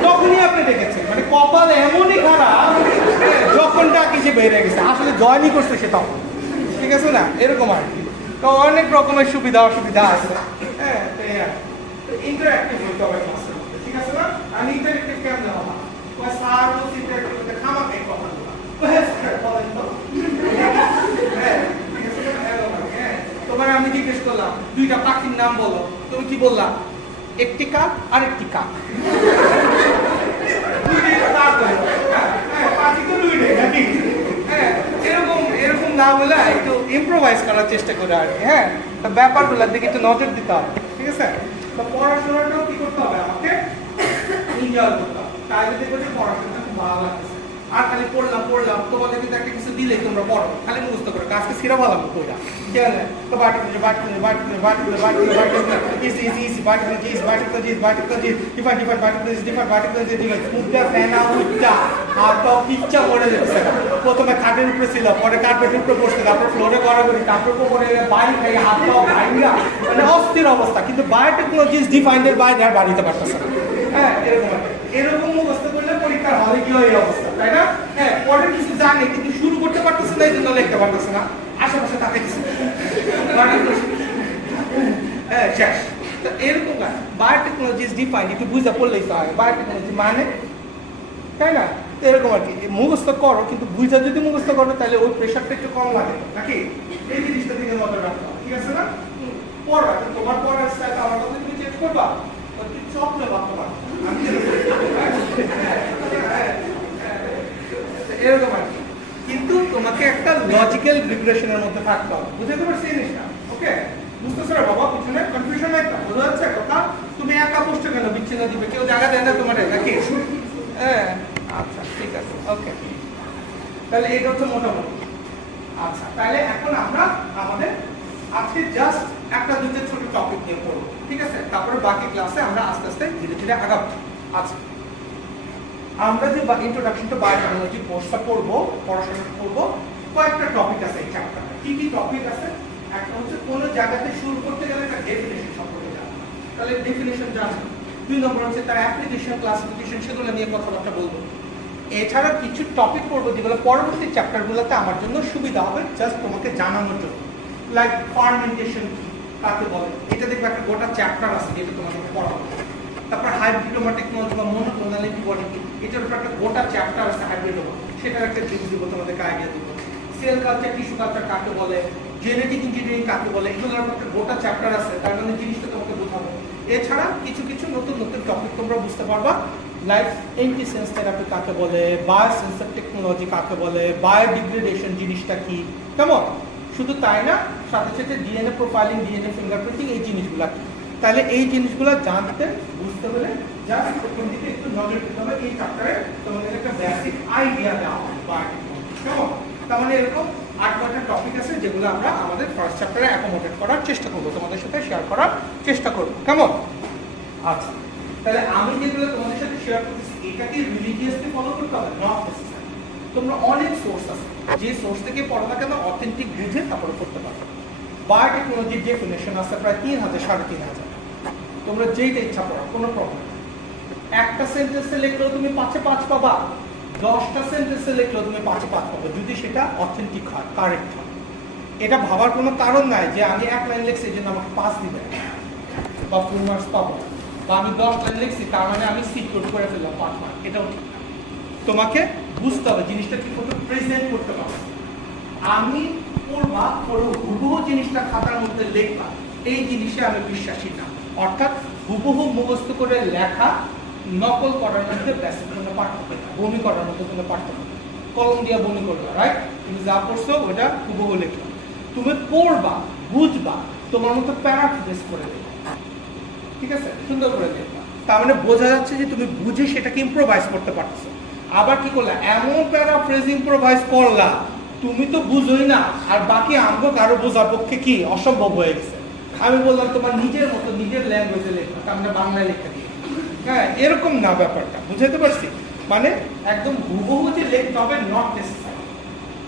তখনই আপনি দেখেছেন, মানে কপাল এমনই খারাপ, যখন ডাকি সে বের হয়ে গেছে, আসলে জয়েনই করছে সে তখন, ঠিক আছে না? এরকম আর কি। তো অনেক রকমের সুবিধা অসুবিধা আছে। হ্যাঁ, ইন্টারঅ্যাক্টিভ হইতে হবে ক্লাসের মধ্যে, ঠিক আছে না? আর ইন্টারঅ্যাক্টিভ কেমন হবে? স্যার বলছি ইন্টারঅ্যাক্টিভ খামাকে কথাগুলো তোমার আমি জিজ্ঞেস করলাম 2টা পাখির নাম বলো, তুমি কি বললা? একটি কাক আর একটি কাক। পাখি তো 2টাই নাকি? হ্যাঁ, এরকম না বলে একটু ইমপ্রোভাইজ ইম্প্রোভাইজ করার চেষ্টা করে আর কি, হ্যাঁ। তো ব্যাপারগুলোর দিকে একটু নজর দিতে হবে, ঠিক আছে। তো পড়াশোনাটাও কি করতে হবে, আমাকে এনজয় করতে হবে। তাই দেখবো যে পড়াশোনাটা খুব ভালো লাগতেছে। আর খালি পড়লাম তোমাদের কিন্তু একটা কিছু দিলে তোমরা পড়ো, খালি মুখস্থ করো, কাজকে সিরা ভালো কইরা ঠিক আছে। তো বাটি ইজি ইজি ইজি বাটি ডিফাইন মুখটা ফেনা উঠটা আর তো পিচ্চা পড়ে যাচ্ছে। প্রথমে খাটের উপরে ছিল, পরে কার্পেটের উপরে বসতে, তারপর ফ্লোরে গড়াগড়ি, তারপর কোমরে বাড়ি খাই, হাত পাও ভাইঙ্গা, মানে অস্থির অবস্থা। কিন্তু বায়োটেকনোলজি ইজ ডিফাইন্ডের বাইরে আর বাড়িতে পারতেছে না, হ্যাঁ। এরকম মুখস্থ করলে পরীক্ষার হলে কি হয় অবস্থা, তাই না? হ্যাঁ, পরে কিছু জানে কিন্তু শুরু করতে পারতেছে না, এই জন্য লিখতে পারতেছে না, আশেপাশে তাকাইতেছে, হ্যাঁ শেষ। তো এরকম না, বায়োটেকনোলজি ইজ ডিফাইন্ড, একটু বুঝা পড়লেই তো হয় বায়োটেকনোলজি মানে, তাই না? তো এরকম আর কি, মুখস্থ করো কিন্তু বুঝা যদি মুখস্থ করো তাহলে ওই প্রেশারটা একটু কম লাগে নাকি, এই জিনিসটা দিকে নজর রাখতে হবে, ঠিক আছে না? পড়া তোমার পড়ার স্টাইল আমার কথা তুমি চেঞ্জ করবা, চপলে ভাবতে পারো এরকম আর কি। কিন্তু তোমাকে একটা লজিক্যাল রিগ্রেশনের মধ্যে থাকতে হবে, বুঝতে পারছি জিনিসটা? ওকে, বুঝতেছো না বাবা? পিছনে কনফিউশন নাই তো? বোঝা যাচ্ছে কথা? তুমি একা বসতে কেন, বিচ্ছিন্ন দিবে কেউ, জায়গা দেয় না তোমার নাকি? হ্যাঁ, আচ্ছা ঠিক আছে, ওকে। তাহলে এটা হচ্ছে মোটামুটি। আচ্ছা, তাহলে এখন আমরা আমাদের আজকে জাস্ট একটা দুটো ছোট টপিক নিয়ে পড়বো, ঠিক আছে? তারপরে বাকি ক্লাসে আমরা আস্তে আস্তে ধীরে ধীরে আগাবো। আচ্ছা, আমরা যে ইন্ট্রোডাকশন টু বায়োটেকনোলজি কোর্সটা পড়বো, পড়াশোনা করবো, কয়েকটা টপিক আছে এই চ্যাপ্টারে। কি কি টপিক আছে? একটা হচ্ছে কোন জায়গাতে শুরু করতে গেলে একটা ডেফিনিশন সম্পর্কে জানবো, তাহলে ডেফিনিশন জানবো। 2 নম্বর হচ্ছে তার অ্যাপ্লিকেশন, ক্লাসিফিকেশন, সেগুলো নিয়ে কথাবার্তা বলবো। এছাড়া কিছু টপিক পড়বো যেগুলো পরবর্তী চ্যাপ্টারগুলোতে আমার জন্য সুবিধা হবে, জাস্ট তোমাকে জানানোর জন্য। লাইক ফার্মেন্টেশন কাকে বলে, এটা দেখবে একটা গোটা চ্যাপ্টার আছে যেটা তোমাকে পড়াবো। তারপর হাইব্রিডোমা টেকনোলজি বা মনোক্লোনাল অ্যান্টিবডি, এটার উপর একটা গোটা চ্যাপ্টার আছে হাইব্রিডোমা, সেটার একটা জিনিস দিব, তোমাদেরকে আইডিয়া দিব। সেল কালচার, টিস্যু কালচার কাকে বলে, জেনেটিক ইঞ্জিনিয়ারিং কাকে বলে, এগুলোর একটা গোটা চ্যাপ্টার আছে, তার মানে জিনিসটা তোমাকে বোঝাবো। এছাড়া কিছু কিছু নতুন নতুন টপিক তোমরা বুঝতে পারবা, লাইক এন্টিসেন্স থেরাপি কাকে বলে, বায়োসেন্সর টেকনোলজি কাকে বলে, বায়োডিগ্রেডেশন জিনিসটা কি, কেমন? শুধু তাই না, সাথে সাথে ডিএনএ প্রোফাইলিং, ডিএনএ ফিঙ্গারপ্রিন্টিং, এই জিনিসগুলা কি। তাহলে এই জিনিসগুলো জানতে বুঝতে হলে জাস্ট প্রথম দিকে একটু নজর দিতে হবে। এই চ্যাপ্টারে তোমাদের একটা বেসিক আইডিয়া দেওয়া হবে বায়োটেকনোলজি, কেমন? তার মানে এরকম 8-9টা টপিক আছে যেগুলো আমরা আমাদের ফার্স্ট চ্যাপ্টারে অ্যাকোমোডেট করার চেষ্টা করবো, তোমাদের সাথে শেয়ার করার চেষ্টা করবো, কেমন? আচ্ছা, তাহলে আমি যেগুলো তোমাদের সাথে শেয়ার করতেছি, এটা কি রিলিজিয়াসলি ফলো করতে হবে? Not necessary. তোমরা অনেক সোর্স আছে, যে সোর্স থেকে পড়ো না কেন অথেন্টিক বুঝে তারপরে করতে পারো। বায়োটেকনোলজির ডেফিনেশন আছে প্রায় 3000 3500, তোমরা যেইটা ইচ্ছা পড়ো, কোনো প্রবলেম নেই। একটা সেন্টেন্সে লিখলেও তুমি 5-এ 5 পাবা, 10টা সেন্টেন্সে লিখলেও তুমি 5-এ 5 পাবে, যদি সেটা অথেন্টিক হয়, কারেক্ট হয়। এটা ভাবার কোনো কারণ নাই যে আমি 1 লাইন লিখছি এই জন্য আমাকে 5 দিবে বা ফুল মার্কস পাবো, বা আমি 10 লাইন লিখছি তার মানে আমি সিকিউর করে ফেললাম 5 মার্ক, এটাও ঠিক না। তোমাকে বুঝতে হবে জিনিসটা কি করে প্রেজেন্ট করতে পারবে। আমি পড়বা, পড়ো হুবহু জিনিসটা খাতার মধ্যে লিখবা, এই জিনিসে আমি বিশ্বাসী না। অর্থাৎ হুবহু মুখস্থ করে লেখা, নকল করার মধ্যে বেসিক কোনো পার্থক্য নেই, বমি করার মধ্যে কোনো পার্থক্য নেই। কলম দিয়ে বমি করবে, রাইট? তুমি যা পড়ছো ওইটা হুবহু লিখবা। তুমি পড়বা, বুঝবা, তোমার মতো প্যারাফ্রেজ করে দেবে, ঠিক আছে? সুন্দর করে দেখবা, তার মানে বোঝা যাচ্ছে যে তুমি বুঝে সেটাকে ইম্প্রোভাইজ করতে পারছো। আবার কি করলা, এমন প্যারাফ্রেজ ইম্প্রোভাইজ করলা, তুমি তো বুঝোই না, আর বাকি আমগো কারো বোঝার পক্ষে কি অসম্ভব হয়ে গেছে। আমি বললাম তোমার নিজের মতো নিজের ল্যাঙ্গুয়েজে লেখা, তার মানে বাংলায় লেখা দিয়ে, হ্যাঁ, এরকম না ব্যাপারটা, বুঝাতে পারছি? মানে একদম হুবহু যে লিখতে হবে, নট নেসেসারি,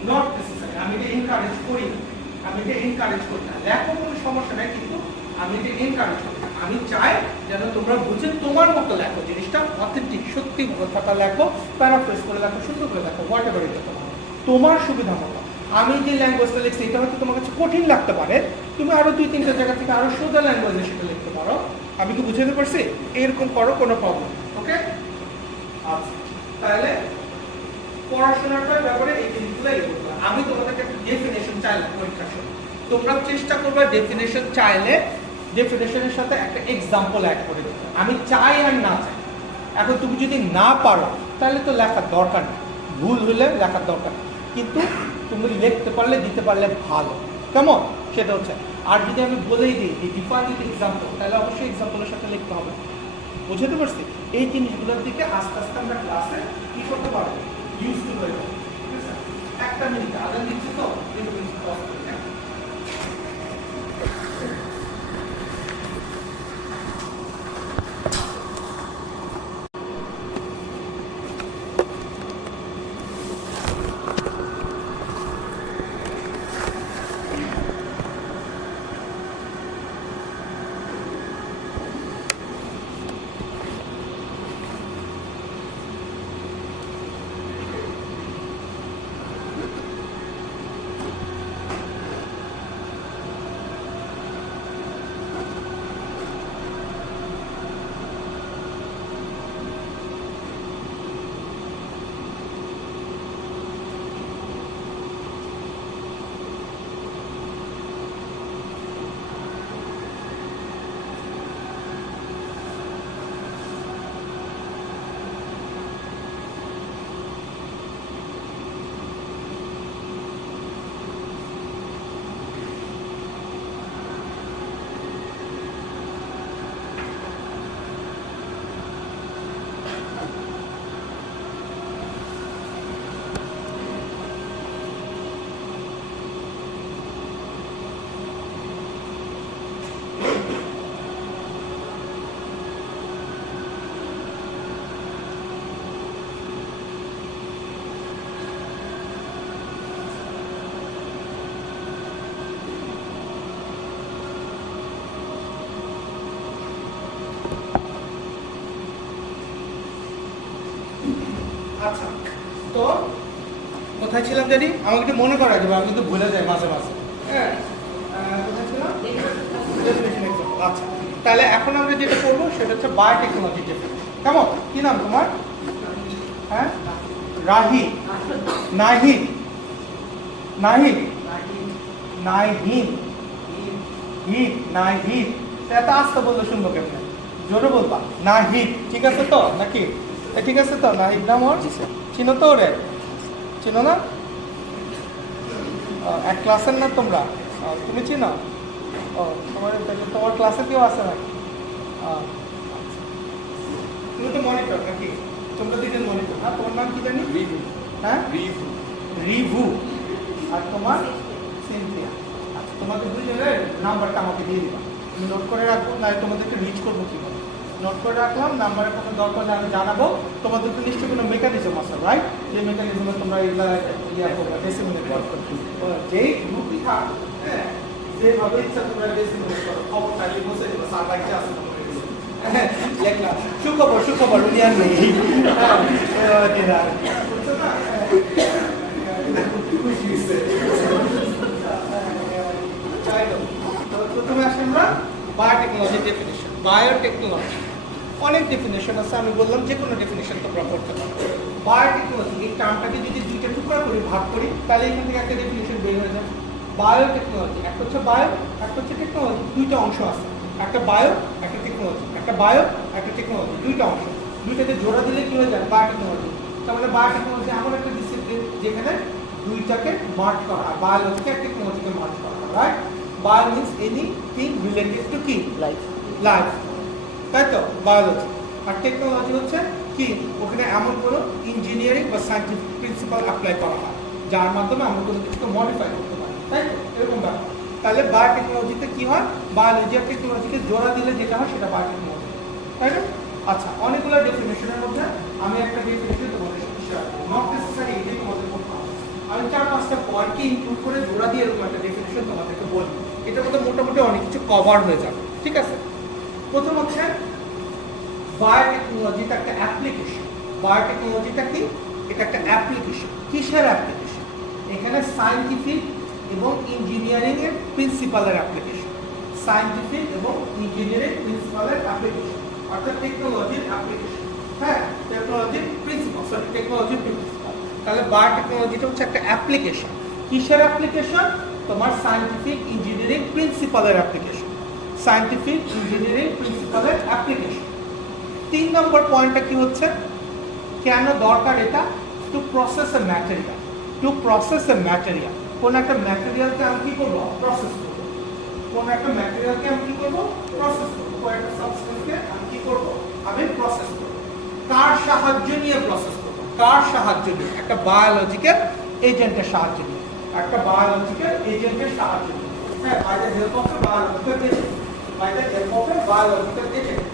নট নেসেসারি। আমি এটা এনকারেজ করি না, আমি এটা এনকারেজ করি না। লেখো, কোনো সমস্যা নাই, কিন্তু আমি এটা এনকারেজ করি না। আমি চাই যেন তোমরা বুঝে তোমার মতো লেখো, জিনিসটা অথেন্টিক সত্যি কথা লেখো, প্যারাফ্রেজ করে লেখো, সুন্দর করে লেখো, হোয়াট এভার এটা তোমার সুবিধা মতো। আমি যে ল্যাঙ্গুয়েজটা লিখছি এটা হয়তো তোমার কাছে কঠিন লাগতে পারে, তুমি আরো 2-3টা জায়গা থেকে আরো সোজা ল্যাঙ্গুয়েজে সেটা লিখতে পারো। আমি কি বুঝাতে পারছি? এরকম করো, কোনো প্রবলেম, ওকে? আচ্ছা, তাহলে পড়াশোনাটার ব্যাপারে এই জিনিসগুলো করতে হবে। আমি তোমাদেরকে একটা ডেফিনেশন চাইলাম পরীক্ষার সময়, তোমরা চেষ্টা করবে ডেফিনেশন চাইলে ডেফিনেশনের সাথে একটা এক্সাম্পল অ্যাড করে দিতে। আমি চাই আর না চাই, এখন তুমি যদি না পারো তাহলে তো লেখার দরকার নেই, ভুল হলে লেখার দরকার নেই, কিন্তু তুমি লিখতে পারলে, দিতে পারলে ভালো। কেমন সেটা হচ্ছে। আর যদি আমি বলেই দিই যে ডিফাইন উইথ এক্সাম্পল, তাহলে অবশ্যই এক্সাম্পলের সাথে লিখতে হবে। বুঝতে পারছি? এই জিনিসগুলোর দিকে আস্তে আস্তে আমরা ক্লাসে কি করতে পারবো, ইউজ টু হয়ে যাবো। ঠিক আছে, একটা মিনিট আগে দিচ্ছি তো আচ্ছা, তো কোথায় ছিলাম জানি, আমাকে একটু মনে করা যাবে, আমি কিন্তু ভুলে যাই মাঝে মাঝে। হ্যাঁ, কোথায় ছিলাম? আচ্ছা, তাহলে এখন আমরা যেটা করবো সেটা হচ্ছে বায়োটেকনোলজি ডেফিনেশন। কেমন, কি নাম তোমার? হ্যাঁ, রাহি, নাহিদ, নাহিদ, নাহিদ, হিদ, নাহিদ। এত আস্তে বললে শুনবো কেমন, জোরে বলবা। নাহিদ, ঠিক আছে তো নাকি? ঠিক আছে তো? নাহিদ নাম ওর? চিনো তো ওরে? চিনো না? এক ক্লাসের না তোমরা? তুমি চিনো? ও, তোমার ক্লাসে কেউ আছে নাকি? তুমি তো মনিটর নাকি? তোমরা দুজন মনিটর। হ্যাঁ, তোমার নাম কি জানি? রিভু। হ্যাঁ, রিভু, রিভু। আর তোমার? সিনথিয়া। আচ্ছা, তোমাদের দুজনের নাম্বারটা আমাকে দিয়ে দিবা, আমি নোট করে রাখবো, না তোমাদেরকে রিচ করবো কীভাবে নোট করে রাখলাম। নাম্বারের কোনো দরকার হলে আমি জানাবো। তোমাদের তো নিশ্চয়ই কোনো মেকানিজম আছে, রাইট? যে মেকানিজমে তোমরা এগুলা ইয়া করবে, ডেসিমিনেট করবে। যেই গ্রুপই থাক, হ্যাঁ, যেভাবে ইচ্ছা তোমরা ডেসিমিনেট করো। খবর থাকলে বসে দেবো, স্যার বাড়িতে আসে লেখলাম সুখবর, সুখবর, উনি আর নেই। প্রথমে আসি আমরা বায়োটেকনোলজি ডেফিনেশন। বায়োটেকনোলজি অনেক ডেফিনেশন আছে, আমি বললাম যে কোনো ডেফিনেশন তোমরা করতে পারো। বায়োটেকনোলজি এই টার্মটাকে যদি দুইটা টুকরা করি, ভাগ করি, তাহলে এখান থেকে একটা ডেফিনেশন বের হয়ে যাবে। বায়োটেকনোলজি, একটা হচ্ছে বায়ো, একটা হচ্ছে টেকনোলজি, দুইটা অংশ আছে। একটা বায়ো, একটা টেকনোলজি, একটা বায়ো, একটা টেকনোলজি, দুইটা অংশ। দুইটাকে জোড়া দিলে কি হয়ে যায়? বায়োটেকনোলজি। তার মানে বায়োটেকনোলজি এমন একটা ডিসিপ্লিন যেখানে দুইটাকে মার্জ করা হয়, বায়োলজিকে আর টেকনোলজিকে মার্জ করা হয়, right? Bio means anything related to কি? লাইফ, লাইফ, তাই তো বায়োলজি। আর টেকনোলজি হচ্ছে কি? ওখানে এমন কোনো ইঞ্জিনিয়ারিং বা সায়েন্টিফিক প্রিন্সিপাল অ্যাপ্লাই করা হয় যার মাধ্যমে আমরা কোনো কিছুকে মডিফাই করতে পারি, তাই তো? এরকম ব্যাপার। তাহলে বায়োটেকনোলজিতে কি হয়? বায়োলজি আর টেকনোলজিকে জোড়া দিলে যেটা হয় সেটা বায়োটেকনোলজি, তাই না? আচ্ছা, অনেকগুলো ডেফিনেশনের মধ্যে আমি একটা ডেফিনেশন তোমাদের সাথে শেয়ার করব। নট নেসেসারি এটাই তোমাদের করতে হবে, আমি 4-5টা পয়েন্টকে ইনক্লুড করে জোড়া দিয়ে এরকম একটা ডেফিনেশন তোমাদেরকে বলবো। এটার মধ্যে মোটামুটি অনেক কিছু কভার হয়ে যাবে, ঠিক আছে? প্রথম হচ্ছে বায়োটেকনোলজিটা একটা অ্যাপ্লিকেশন। বায়োটেকনোলজিটা কি? এটা একটা অ্যাপ্লিকেশন। কিসের অ্যাপ্লিকেশন? এখানে সায়েন্টিফিক এবং ইঞ্জিনিয়ারিং এর প্রিন্সিপালের অ্যাপ্লিকেশন। সায়েন্টিফিক এবং ইঞ্জিনিয়ারিং প্রিন্সিপালের অ্যাপ্লিকেশন, অর্থাৎ টেকনোলজির অ্যাপ্লিকেশন। হ্যাঁ, টেকনোলজির প্রিন্সিপাল, সরি টেকনোলজির প্রিন্সিপাল। তাহলে বায়োটেকনোলজিটা হচ্ছে একটা অ্যাপ্লিকেশন। কিসের অ্যাপ্লিকেশন? তোমার সায়েন্টিফিক ইঞ্জিনিয়ারিং প্রিন্সিপালের অ্যাপ্লিকেশন। সায়েন্টিফিক ইঞ্জিনিয়ারিং প্রিন্সিপালের অ্যাপ্লিকেশন। 3 নম্বর পয়েন্টটা কি হচ্ছে? কেন দরকার এটা? To process A material, to process A material. কোন একটা ম্যাটেরিয়ালকে আমি কি করবো প্রসেস করবো, কোন একটা ম্যাটেরিয়ালকে আমি কি করবো প্রসেস করবো, কোন একটা সাবস্টেন্সকে আমি কি করবো আমি প্রসেস করবো। কার সাহায্য নিয়ে প্রসেস করবো, কার সাহায্য নিয়ে? একটা বায়োলজিক্যাল এজেন্টের সাহায্য নিয়ে, একটা বায়োলজিক্যাল এজেন্টের সাহায্য নিয়ে। হ্যাঁ, by the help of a biological agent, by the help of a biological agent.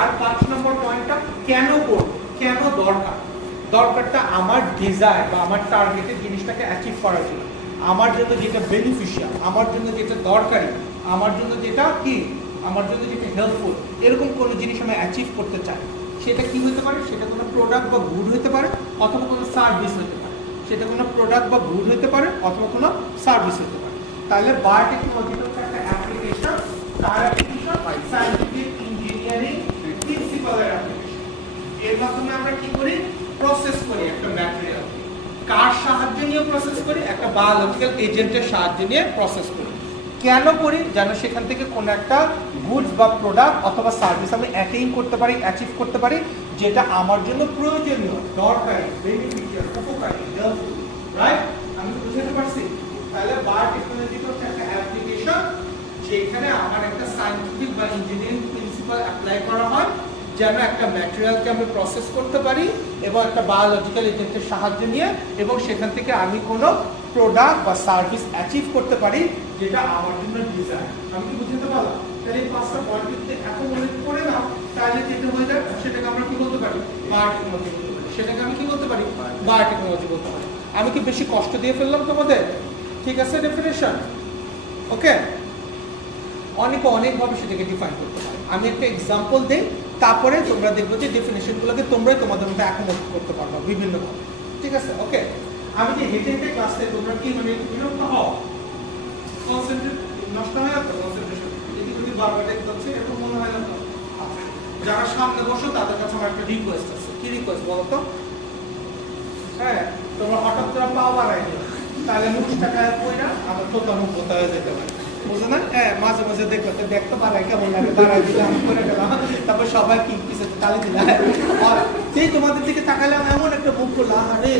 আর 5 নম্বর পয়েন্টটা কেন করব, কেন দরকার? দরকারটা আমার ডিজায়ার বা আমার টার্গেটের জিনিসটাকে অ্যাচিভ করার জন্য, আমার জন্য যেটা বেনিফিশিয়াল, আমার জন্য যেটা দরকারি, আমার জন্য যেটা কি, আমার জন্য যেটা হেল্পফুল, এরকম কোনো জিনিস আমি অ্যাচিভ করতে চাই। সেটা কি হতে পারে? সেটা কোনো প্রোডাক্ট বা গুড হতে পারে, অথবা কোনো সার্ভিস হতে পারে। সেটা কোনো প্রোডাক্ট বা গুড হতে পারে, অথবা কোনো সার্ভিস হতে পারে। তাহলে বায়োটেকনোলজিটা হচ্ছে একটা অ্যাপ্লিকেশন, তার অ্যাপ্লিকেশন সায়েন্টিফিক ইঞ্জিনিয়ারিং প্রিন্সিপালের অ্যাপ্লিকেশন। এর মাধ্যমে আমরা কি করি? প্রসেস করি একটা ম্যাটেরিয়াল। কার সাহায্য নিয়ে প্রসেস করি? একটা বায়োলজিক্যাল এজেন্টের সাহায্য নিয়ে প্রসেস করি। কেন করি? যেন সেখান থেকে কোনো একটা গুডস বা প্রোডাক্ট অথবা সার্ভিস আমি অ্যাটেইন করতে পারি, অ্যাচিভ করতে পারি, যেটা আমার জন্য প্রয়োজনীয়, দরকারি, বেনিফিশিয়াল, উপকারী, হেল্পফুল। রাইট? আমি কি বুঝাতে পারছি? তাহলে বায়োটেকনোলজি হচ্ছে একটা অ্যাপ্লিকেশন যেখানে আমার একটা সায়েন্টিফিক বা ইঞ্জিনিয়ারিং প্রিন্সিপাল অ্যাপ্লাই করা হয়, যেন একটা ম্যাটেরিয়ালকে আমি প্রসেস করতে পারি এবং একটা বায়োলজিক্যাল এজেন্টের সাহায্য নিয়ে, এবং সেখান থেকে আমি কোনো প্রোডাক্ট বা সার্ভিস অ্যাচিভ করতে পারি যেটা আমার জন্য ডিজায়ার। আমি কি বুঝতে পারলাম? তাহলে এই 5টা পয়েন্ট যদি এত মনে করে নাও, তাহলে যেটা হয়ে যায় সেটাকে আমরা কি বলতে পারি? বায়োটেকনোলজি বলতে পারি। সেটাকে আমি কি বলতে পারি? বায়োটেকনোলজি বলতে পারি। আমি কি বেশি কষ্ট দিয়ে ফেললাম তোমাদের? ঠিক আছে ডেফিনেশন? ওকে, অনেকে অনেকভাবে সেটাকে ডিফাইন করতে পারে। আমি একটা এক্সাম্পল দিই, তারপরে তোমরা দেখবো যে ডেফিনেশনগুলোকে তোমরাই তোমাদের মধ্যে অ্যাকোমোডেট করতে পারবে বিভিন্নভাবে। ঠিক আছে? ওকে, আমি যে হেঁটে হেঁটে ক্লাসে তোমরা কি মানে বিরক্ত হও, কনসেন্ট্রেট নষ্ট হয় না তো, কনসেন্ট্রেশন এদিক ওদিক বারবার দেখতে হচ্ছে, এরকম মনে হয় না তো? আচ্ছা, যারা সামনে বসো তাদের কাছে আমার একটা রিকোয়েস্ট আছে। কি রিকোয়েস্ট বলো তো? হ্যাঁ, তোমরা হঠাৎ করে পাও বাড়াই দিও, তাহলে মুখটা খায় পয়রা আমার তোতা মুখ বোতা হয়ে যেতে পারে। বুঝো না? হ্যাঁ, মাঝে মাঝে দেখতে পারে কেমন লাগে, দাঁড়াই দিলাম, করে গেলাম, তারপর সবাই কি পিছিয়ে তালি দিলাম, আর সেই তোমাদের দিকে তাকালাম এমন একটা মুখ করলো, আরে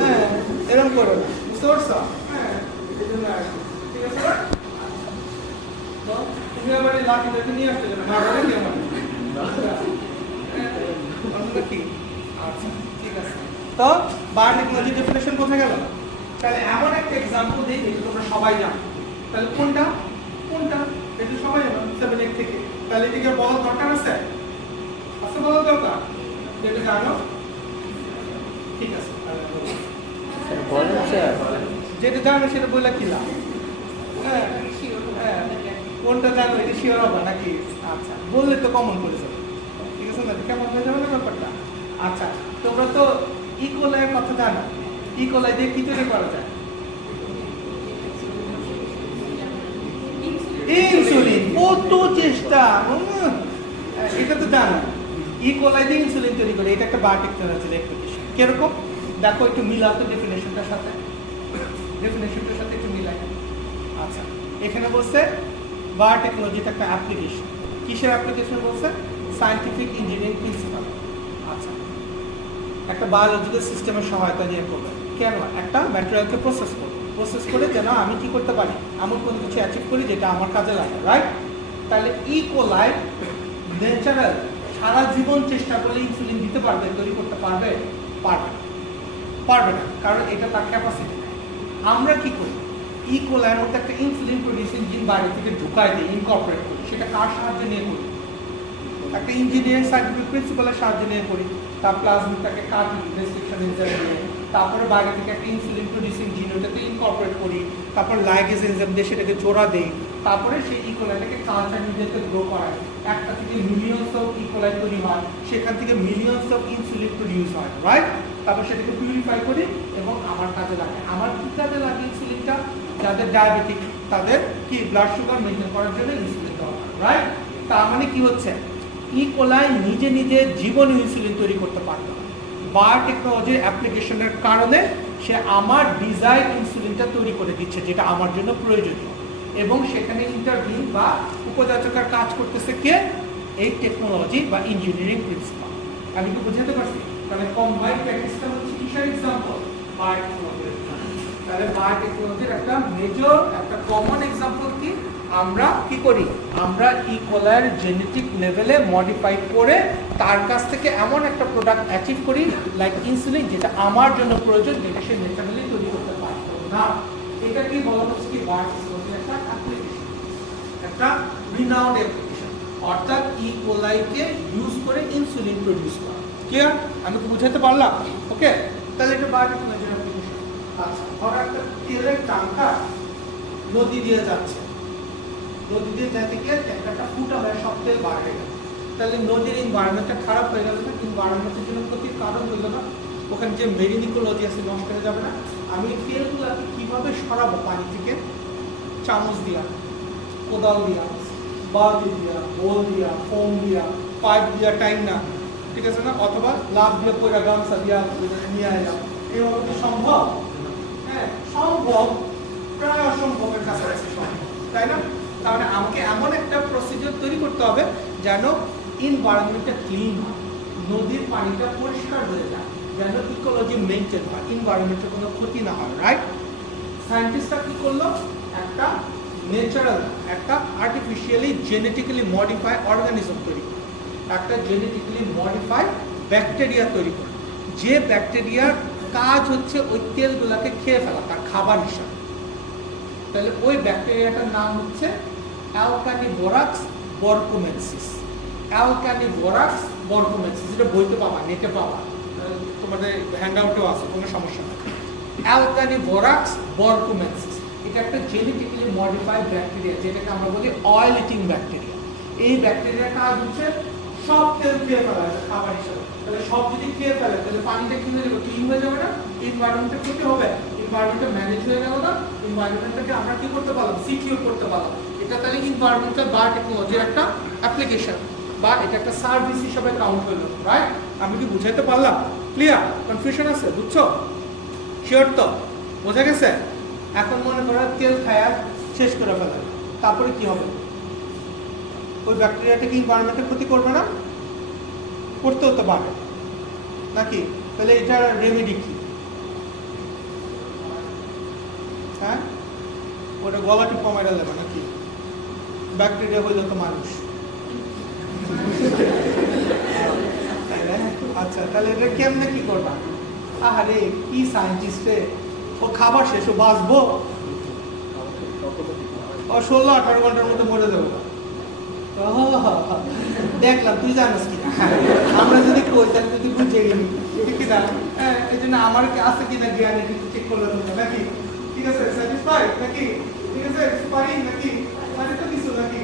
হ্যাঁ এরকম করো না, বুঝতে পারছো? হ্যাঁ, এই জন্য ঠিক আছে। তো তুমি আবার এই লাঠিটাকে নিয়ে আসতে যাবে, মারবে কি আমার? কি? আচ্ছা, ঠিক আছে। তো বায়োটেকনোলজি ডেফিনেশন কোথায় গেল? তাহলে এমন একটা এক্সাম্পল দিই যেটা তোমরা সবাই জানো। তাহলে কোনটা কোনটা এটা সবাই জানো 7-8 থেকে। তাহলে এটাকে বলার দরকার আছে? আছে বলার দরকার? যেটা জানো ঠিক আছে, যেটা জানো সেটা বলে কি লাভ? হ্যাঁ, কোনটা জানো এটা শিওর হবে নাকি? আচ্ছা, বললে তো কমন করে যাবে। ঠিক আছে না? কেমন হয়ে যাবে না ব্যাপারটা? আচ্ছা, তোমরা তো ইকোলাইয়ের কথা জানো। ইকোলাই দিয়ে কি তৈরি করা যায়? ইনসুলিন। কত চেষ্টা, এটা তো জানো। ইকোলাই দিয়ে ইনসুলিন তৈরি করে, এটা একটা বায়োটেকনোলজির অ্যাপ্লিকেশন। কিরকম দেখো, একটু মিলাও তো ডেফিনেশনটার সাথে, ডেফিনেশনটার সাথে একটু মিলাই। আচ্ছা, এখানে বলছে বায়োটেকনোলজি একটা অ্যাপ্লিকেশন। কিসের অ্যাপ্লিকেশন বলছে? Scientific engineering principal. আচ্ছা, একটা বায়োলজিক্যাল সিস্টেমের সহায়তা নিয়ে করবে। কেন? একটা ম্যাটেরিয়ালকে প্রসেস করবে, প্রসেস করে যেন আমি কি করতে পারি, এমন কোনো কিছু অ্যাচিভ করি যেটা আমার কাজে লাগে। রাইট? তাহলে ইকোলাই ন্যাচারাল সারা জীবন চেষ্টা করলে ইনসুলিন দিতে পারবে, তৈরি করতে পারবে? পারবে না, কারণ এটা তার ক্যাপাসিটি। আমরা কি করি? ইকোলাইয়ের মধ্যে একটা ইনসুলিন প্রডিউসিং জিন বাইরে থেকে ঢুকাই দিই, ইনকর্পোরেট করি। সেটা কার সাহায্যে নিয়ে করি? একটা ইঞ্জিনিয়ারিং সায়েন্টিফিক প্রিন্সিপালের সাহায্যে নিয়ে করি। তার প্লাজমিডটাকে কাটি রেস্ট্রিকশন এনজাইম দিয়ে, তারপরে বাইরে থেকে একটা ইনসুলিন প্রডিউসিং জিন ওটাতে ইনকর্পোরেট করি, তারপর লাইগেজ এনজাইম দিয়ে সেটাকে জোড়া দেই, তারপরে সেই ইকোলাইটাকে কালচার মিডিয়াতে গ্রো করায়। একটা থেকে মিলিয়নস অফ ইকোলাই তৈরি হয়, সেখান থেকে মিলিয়নস অফ ইনসুলিন প্রডিউস হয়। রাইট? তারপর সেটাকে পিউরিফাই করি এবং আমার কাজে লাগে। আমার কি কাজে লাগে ইনসুলিনটা? যাদের ডায়াবেটিক তাদের কি ব্লাড সুগার মেনটেন করার জন্য ইনসুলিন দরকার। রাইট? তার মানে কি হচ্ছে, ইকোলাই নিজে নিজে জীবনে ইনসুলিন তৈরি করতে পারবে না। বায়োটেকনোলজির অ্যাপ্লিকেশনের কারণে সে আমার ডিজাইন ইনসুলিনটা তৈরি করে দিচ্ছে, যেটা আমার জন্য প্রয়োজনীয়, এবং সেখানে ইন্টারভিউ বা উপযাচকের কাজ করতেছে কে? এই টেকনোলজি বা ইঞ্জিনিয়ারিং প্রিন্সিপাল। আমি কি বুঝাতে পারছি? তাহলে কম্বাইন্ড প্র্যাকটিসটা হচ্ছে কিসের এক্সাম্পল? বায়োটেকনোলজির। তাহলে বায়োটেকনোলজির একটা মেজর একটা কমন এক্সাম্পল কি আমরা কি করি আমরা ইকোলার জেনেটিক লেভেলে মডিফাই করে তার কাছ থেকে এমন একটা প্রোডাক্ট অ্যাচিভ করি লাইক ইনসুলিন যেটা আমার জন্য প্রয়োজন যেটা সে ন্যাচারালি তৈরি করতে পারতো না এটা কি বলা হচ্ছে কি বায়োটেকনোলজির একটা অ্যাপ্লিকেশন একটা রিনাউন্ড অ্যাপ্লিকেশন অর্থাৎ ইকোলাইকে ইউজ করে ইনসুলিন প্রডিউস করা ক্লিয়ার আমি কি বুঝাতে পারলাম ওকে তাহলে এটা বায়োটেকনোলজির অ্যাপ্লিকেশন আচ্ছা ধরো একটা তেলের টাঙ্কা নদী দিয়ে যাচ্ছে নদী দিয়ে যেতে গিয়ে ট্যাঙ্কারটা ফুটা হয়ে সব তেল বার হয়ে গেল তাহলে নদীর এনভায়রনমেন্টটা খারাপ হয়ে গেল না এনভায়রনমেন্টের জন্য ক্ষতির কারণ হইল না ওখানে যে মেরিন ইকোলজি আছে নষ্ট হয়ে যাবে না আমি তেলগুলোকে কীভাবে সরাবো পানি থেকে চামচ দিয়া কোদাল দিয়া বালতি দিয়া বোল দিয়া ফোম দিয়া পাইপ দিয়া টাইম না ঠিক আছে না অথবা লাভ দিয়ে পয়লা গামছা দিয়া নিয়ে এলাম এইভাবে কি সম্ভব হ্যাঁ সম্ভব প্রায় অসম্ভবের কাছাকাছি সম্ভব তাই না তাহলে আমাকে এমন একটা প্রসিডিওর তৈরি করতে হবে যেন এনভায়রনমেন্টটা ক্লিন হয় নদীর পানিটা পরিষ্কার হয়ে যায় যেন ইকোলজি মেনটেন হয় এনভায়রনমেন্টের কোনো ক্ষতি না হয় রাইট সায়েন্টিস্টরা কি করলো একটা ন্যাচারাল একটা আর্টিফিশিয়ালি জেনেটিক্যালি মডিফাই অর্গানিজম তৈরি করলো একটা জেনেটিক্যালি মডিফাই ব্যাকটেরিয়া তৈরি করলো যে ব্যাকটেরিয়ার কাজ হচ্ছে ওই তেলগুলোকে খেয়ে ফেলা তার খাবার হিসাবে তাহলে ওই ব্যাকটেরিয়াটার নাম হচ্ছে অ্যালকানিভোরাক্স বরকুমেনসিস অ্যালকানিভোরাক্স বরকুমেনসিস এটা বইতে পাবা নেটে পাবা তোমাদের হ্যান্ডআউটেও আছে কোনো সমস্যা নেই অ্যালকানিভোরাক্স বরকুমেনসিস এটা একটা জেনেটিক্যালি মডিফাইড ব্যাকটেরিয়া যেটাকে আমরা বলি অয়েল ইটিং ব্যাকটেরিয়া এই ব্যাকটেরিয়ার কাজ হচ্ছে সব তেল খেয়ে ফেলা খাবার হিসাবে তাহলে সব যদি খেয়ে ফেলে তাহলে পানিটা কি হয়ে যাবে ক্লিন হয়ে যাবে না এনভায়রনমেন্টের ক্ষতি হবে এনভায়রনমেন্টটা ম্যানেজ হয়ে গেল না এনভায়রনমেন্টটাকে আমরা কি করতে পারলাম সিকিউর করতে পারলাম এটা তাহলে এনভায়রনমেন্টাল বায়োটেকনোলজির একটা অ্যাপ্লিকেশন বা এটা একটা সার্ভিস হিসেবে কাউন্ট হলো রাইট আমি কি বুঝাইতে পারলাম ক্লিয়ার কনফিউশন আছে বুঝছো শিওর তো বোঝা গেছে এখন মনে করো তেল খায়া শেষ করে ফেলা তারপরে কি হবে ওই ব্যাকটেরিয়াটা কি এনভায়রনমেন্টের ক্ষতি করবে না করতে হতে পারে নাকি তাহলে এটার রেমেডি কি হ্যাঁ ওটা গলাটি কমাইটা দেবে নাকি ব্যাকটেরিয়া হইলে তো মানুষ আচ্ছা তাহলে এটা কেমনে কি করবা আরে কি সায়েন্টিস্ট রে ও খাবার শেষ ও বাঁচবো ও 16-18 ঘন্টার মধ্যে মরে যাবো দেখলাম তুই জানিস কি আমরা যদি কই তাহলে তুই বুঝে গেলি ঠিক না হ্যাঁ এই জন্য আমার আছে কিনা জ্ঞান একটু চেক করলে তোমরা নাকি ঠিক আছে স্যাটিসফাইড নাকি ঠিক আছে পারি নাকি পারি তো কিছু নাকি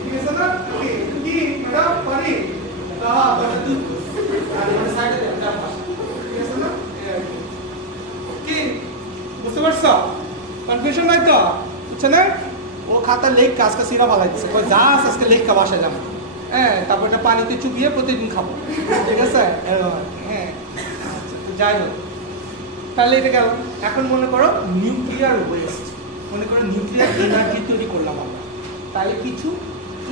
ঠিক আছে না কি ম্যাডাম পারি তুই সাইডে যা ঠিক আছে না কি বুঝতে পারছো কনফিউশন নাই তো বুঝছে না ও খাতা লেখ কাজকা সিরা বালাই দিচ্ছে কই যা আছে আজকে লেখ কা বাসায় যাবো হ্যাঁ তারপর এটা পানিতে চুবিয়ে প্রতিদিন খাবো ঠিক আছে হ্যাঁ যাই হোক তাহলে এটা গেল এখন মনে করো নিউক্লিয়ার ওয়েস্ট মনে করো নিউক্লিয়ার এনার্জি তৈরি করলাম আমরা তাহলে কিছু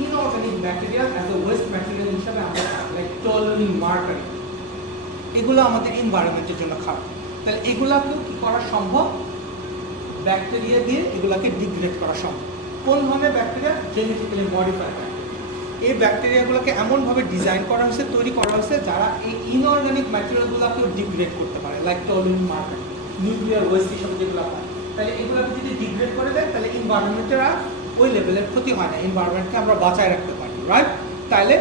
inorganic bacteria as a West material হিসাবে আমরা লাইক টলুইন মার্কারি এগুলো আমাদের এনভায়রনমেন্টের জন্য খারাপ তাহলে এগুলাকেও কি করা সম্ভব ব্যাকটেরিয়া দিয়ে এগুলাকে ডিগ্রেড করা সম্ভব কোন ধরনের ব্যাকটেরিয়া জেনেটিক্যালি মডিফাইড এই ব্যাকটেরিয়াগুলোকে এমনভাবে ডিজাইন করা হয়েছে তৈরি করা হয়েছে যারা এই ইনঅর্গানিক ম্যাটেরিয়ালগুলোকেও ডিগ্রেড করতে পারে like toluene mercury nuclear West হিসেবে যেগুলো হয় তাহলে এগুলোকে যদি ডিগ্রেড করে দেয় তাহলে এনভায়রনমেন্টের ওই লেভেলের ক্ষতি হয় না এনভায়রনমেন্টকে আমরা বাঁচায় রাখতে পারি রাইট তাহলে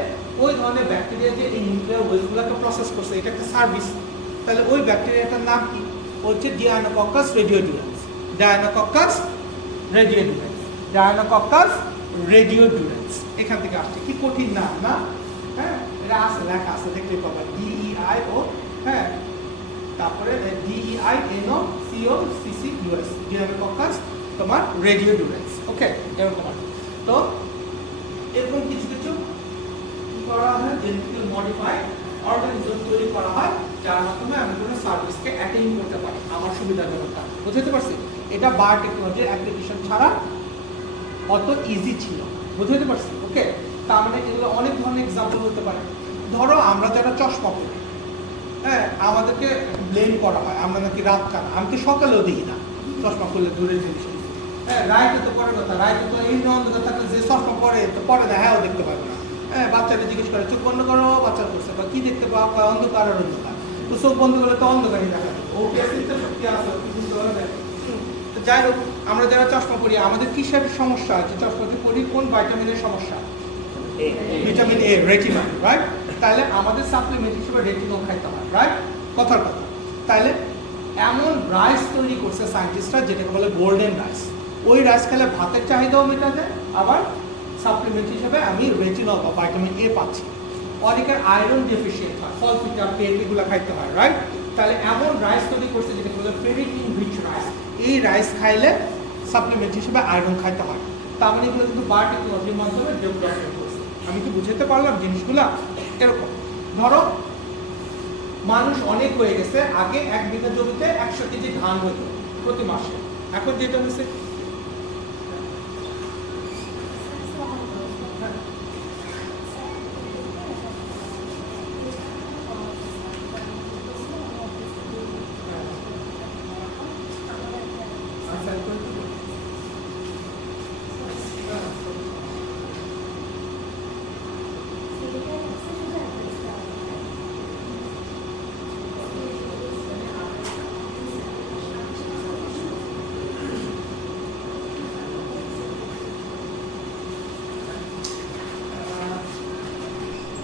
ওই ধরনের ব্যাকটেরিয়া যে এই নিউক্লিয়ার ওয়েস্টগুলোকে প্রসেস করছে এটা একটা সার্ভিস তাহলে ওই ব্যাকটেরিয়াটার নাম কি হচ্ছে ডিয়ানোকক্কাস রেডিওডুরেন্স ডায়নোকক্কাস রেডিওডুরেন্স ডায়নোকক্কাস রেডিওডুরেন্স এখান থেকে আসছে কি কঠিন নাম না হ্যাঁ এটা আছে লেখা আছে দেখতে পাবেন DEIO হ্যাঁ তারপরে DEINOCOCCUS ডিয়ানোকক্কাস তোমার রেডিওডুরেন্স ওকে এরকম আছে তো এরকম কিছু কিছু কি করা হয় জেনেটিক্যালি মডিফাইড অর্গানিজম তৈরি করা হয় যার মাধ্যমে আমি কোনো সার্ভিসকে অ্যাটেইন করতে পারি আমার সুবিধাজনক বুঝতে পারছি এটা বায়োটেকনোলজির অ্যাপ্লিকেশন ছাড়া অত ইজি ছিল বুঝতে পারছি ওকে তার মানে এগুলো অনেক ধরনের এক্সাম্পল হতে পারে ধরো আমরা যারা চশমা পরি হ্যাঁ আমাদেরকে ব্লেম করা হয় আমরা নাকি রাত কানা আমি তো সকালেও দেখি না চশমা খুললে দূরের জিনিস। হ্যাঁ, রাইটে তো পরের কথা, রাইটে তো এই অন্ধকার থাকলে যে চশমা পরে তো পরে না, হ্যাঁ দেখতে পাবে না। হ্যাঁ, বাচ্চারা জিজ্ঞেস করে চোখ বন্ধ করো, বাচ্চা করছে বা কি দেখতে পাও, অন্ধকার আর অন্ধকার। তো চোখ বন্ধ করলে তো অন্ধকারই দেখা যাবে। ও চিন্তা শক্তি আছে, বুঝতে পারবে। যাই হোক, আমরা যারা চশমা পরি আমাদের কিসের সমস্যা আছে? চশমাতে পরি কোন ভাইটামিনের সমস্যা? Vitamin A, retina, right? তাহলে আমাদের সাপ্লিমেন্ট হিসেবে রেটিনল খাইতে হয়, রাইট? কথার কথা। তাহলে এমন রাইস তৈরি করছে সায়েন্টিস্টরা যেটাকে বলে গোল্ডেন রাইস। ওই রাইস খেলে ভাতের চাহিদাও মেটাতে, আবার সাপ্লিমেন্ট হিসেবে আমি রেটিনল বা ভাইটামিন এ পাচ্ছি। অনেকের আয়রন ডেফিসিয়েন্ট হয়, ফল ফিটা পেট এগুলো খাইতে হয়, রাইট? তাহলে এমন রাইস তৈরি করছে যেটাকে বলে ফেরিটিন রিচ রাইস। এই রাইস খাইলে সাপ্লিমেন্ট হিসেবে আয়রন খাইতে হয়। তার মানে এগুলো কিন্তু বায়োটেকনোলজির মাধ্যমে ডেভেলপমেন্ট করছে। আমি কি বুঝাতে পারলাম জিনিসগুলা? এরকম ধরো মানুষ অনেক হয়ে গেছে, আগে 1 বিঘা জমিতে 100 কেজি ধান হতো প্রতি মাসে। এখন যেটা হচ্ছে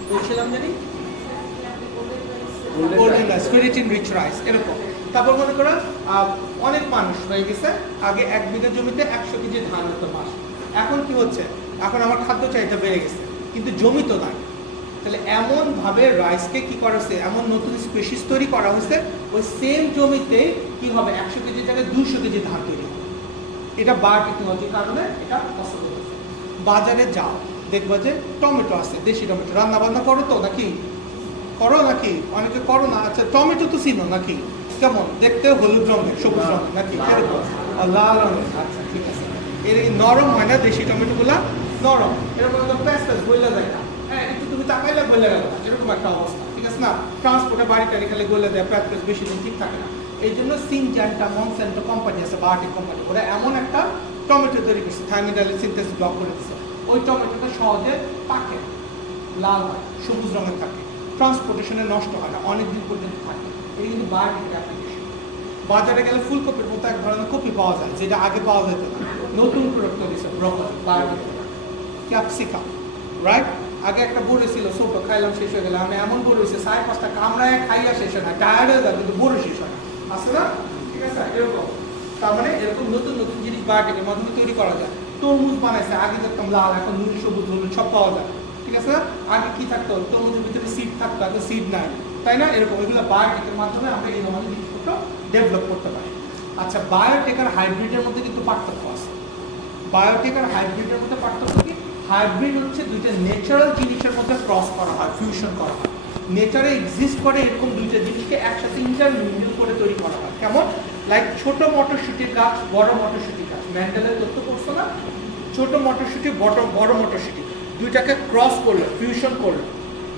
বলছিলাম জানি golden rice, ferritin rich rice, এরকম। তারপর মনে করো অনেক মানুষ হয়ে গেছে, আগে 1 বিঘা জমিতে 100 কেজি ধান হতো মাস। এখন কি হচ্ছে? এখন আমার খাদ্য চাহিদা বেড়ে গেছে, কিন্তু জমি তো নাই। তাহলে এমনভাবে রাইসকে কি করা হয়েছে, এমন নতুন স্পেসিস তৈরি করা হয়েছে, ওই সেম জমিতে কি হবে 100 কেজি জায়গায় 200 কেজি ধান তৈরি হবে। এটা বায়োটেকনোলজির কারণে এটা পসিবল হয়েছে। বাজারে যাও, দেখবা যে টমেটো আছে, দেশি টমেটো। রান্না বান্না করো তো নাকি? করো নাকি? অনেকে করো না। আচ্ছা, টমেটো তো চিনো নাকি? কেমন দেখতে? হলুদ রঙের, সবুজ রঙের নাকি? এরকম লাল রঙের। আচ্ছা, ঠিক আছে। এর নরম হয় না দেশি টমেটোগুলা? নরম, এরকম একদম প্যাস প্যাস গলে যায় না। হ্যাঁ, একটু তুমি তাকাইলে গলে গেল না, এরকম একটা অবস্থা, ঠিক আছে না? ট্রান্সপোর্টে বাড়ি টাড়ি খেলে গলে দেয়, প্যাস প্যাস বেশি দিন ঠিক থাকে না। এই জন্য সিনজ্যান্টা, মনস্যান্টো কোম্পানি আছে, বায়োটিক কোম্পানি, ওরা এমন একটা টমেটো তৈরি করছে, থাইমিডাইল সিনথেসিস ব্লক করে দিচ্ছে। ওই টমেটোটা সহজে পাকে, লাল হয়, সবুজ রঙের থাকে, ট্রান্সপোর্টেশনে নষ্ট হয় না, অনেকদিন পর্যন্ত থাকে। এই কিন্তু বায়োটিক অ্যাপ্লিকেশন। বাজারে গেলে ফুলকপির মতো এক ধরনের কপি পাওয়া যায়, যেটা আগে পাওয়া যেত না। নতুন প্রোডাক্ট দিচ্ছে ব্রকলি, বায়োটিক, ক্যাপসিকাম, রাইট? আগে একটা বড়ি ছিল, ছোট, খাইলাম শেষ হয়ে গেলে। আমি এমন বড়ি হয়েছে 4-5টা কামড়ায় খাইয়া শেষ হয় না, টায়ার্ড হয়ে যায়, কিন্তু বড়ি শেষ হয় না, আছে না? ঠিক আছে, এরকম। তার মানে এরকম নতুন নতুন জিনিস বায়োটিকের মাধ্যমে তৈরি করা যায়। তরমুজ বানাইছে, আগে দেখতাম লাল, এখন নীল, সবুজ, হলুদ সব পাওয়া যায়, ঠিক আছে না? আগে কি থাকতো? তরমুজের ভিতরে সিড থাকতো, এখন সিড নাই, তাই না? এরকম এগুলো বায়োটেকের মাধ্যমে আমরা এই ধরনের জিনিসপত্র ডেভেলপ করতে পারি। আচ্ছা, বায়োটেক আর হাইব্রিডের মধ্যে কিন্তু পার্থক্য আছে। বায়োটেক আর হাইব্রিডের মধ্যে পার্থক্য কি? হাইব্রিড হচ্ছে দুইটা ন্যাচারাল জিনিসের মধ্যে ক্রস করা হয়, ফিউশন করা হয়। নেচারে এক্সিস্ট করে এরকম দুইটা জিনিসকে একসাথে ইন্টারমিডিয়েট করে তৈরি করা হয়। কেমন? লাইক ছোট মটরশুটির গাছ, বড় মটরশুটির গাছ। ম্যান্ডেলের তথ্য পড়ছো না? ছোট মটরশুটি, বড় মটরশুটি, দুইটাকে ক্রস করলো, ফিউশন করলো,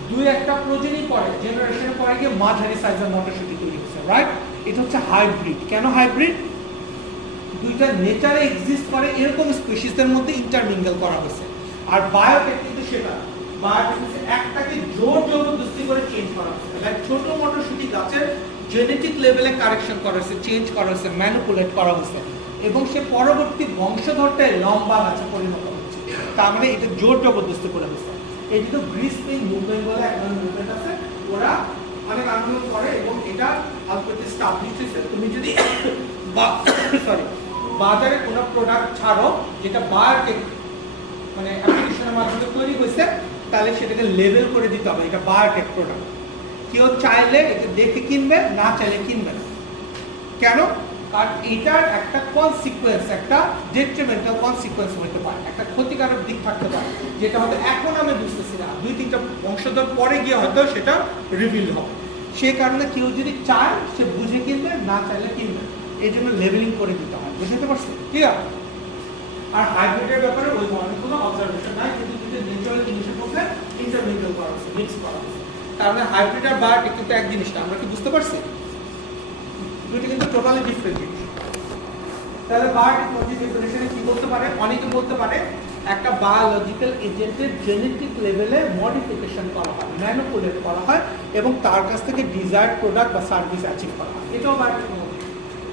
দুই একটা প্রজেনি পরে, জেনারেশনের পরে গিয়ে মাঝারি সাইজের মটরশুটি তৈরি হচ্ছে, রাইট? এটা হচ্ছে হাইব্রিড। কেন হাইব্রিড? দুইটা নেচারে এক্সিস্ট করে এরকম স্পিসিসের মধ্যে ইন্টারমিঙ্গেল করা হয়েছে। আর বায়োটেক কিন্তু সেটা, বায়োটেক হচ্ছে একটাকে জোর জবরদস্তি করে চেঞ্জ করা হয়েছে। লাইক ছোট মটরশুটি গাছের জেনেটিক লেভেলে কারেকশন করা হয়েছে, চেঞ্জ করা হয়েছে, ম্যানিপুলেট করা হয়েছে, এবং সে পরবর্তী বংশধরটায় লম্বা গাছে পরিণত হচ্ছে। তার মানে এটা জোর জবরদস্তি করে হয়েছে। এই তো গ্রিসপিং মুভমেন্ট বলে এক ধরনের মুভমেন্ট আছে, ওরা অনেক আন্দোলন করে এবং এটা আলটিমেটলি এস্টাবলিশ হয়েছে। তুমি যদি বাজারে কোনো প্রোডাক্ট ছাড়ো যেটা বায়োটেক মানে অ্যাপ্লিকেশনের মাধ্যমে তৈরি হয়েছে, তাহলে সেটাকে লেবেল করে দিতে হবে এটা বায়োটেক প্রোডাক্ট। কেউ চাইলে এটা দেখে কিনবে, না চাইলে কিনবে না। কেন? কারণ এটার একটা কনসিকুয়েন্স, একটা ডেট্রিমেন্টাল কনসিকুয়েন্স হতে পারে, একটা ক্ষতিকারক দিক থাকতে পারে, যেটা হয়তো এখন আমি বুঝতেছি না, 2-3টা বংশধর পরে গিয়ে হয়তো সেটা রিভিল হবে। সেই কারণে কেউ যদি চায় সে বুঝে কিনবে, না চাইলে কিনবে। এই জন্য লেবেলিং করে দিতে হয়, বুঝতে পারছি? ঠিক আছে। আর হাইব্রিডের ব্যাপারে ওই ধরনের কোনো অবজারভেশন নাই, কিন্তু দুটো ন্যাচারাল জিনিসের মধ্যে ইন্টারমিডিয়েট করা হচ্ছে, মিক্স করা হচ্ছে। তার মানে হাইব্রিড আর বায়োটেক কিন্তু এক জিনিসটা, আমরা কি বুঝতে পারছি? দুটো কিন্তু টোটালি ডিফারেন্ট জিনিস। তাহলে বায়োটেকনোলজি ডেফিনেশনে কি বলতে পারে? অনেকে বলতে পারে একটা বায়োলজিক্যাল এজেন্টের জেনেটিক লেভেলে মডিফিকেশন করা হয়, ম্যানিপুলেট করা হয় এবং তার কাছ থেকে ডিজায়ার্ড প্রোডাক্ট বা সার্ভিস অ্যাচিভ করা হয়, এটাও বায়োটেকনোলজি।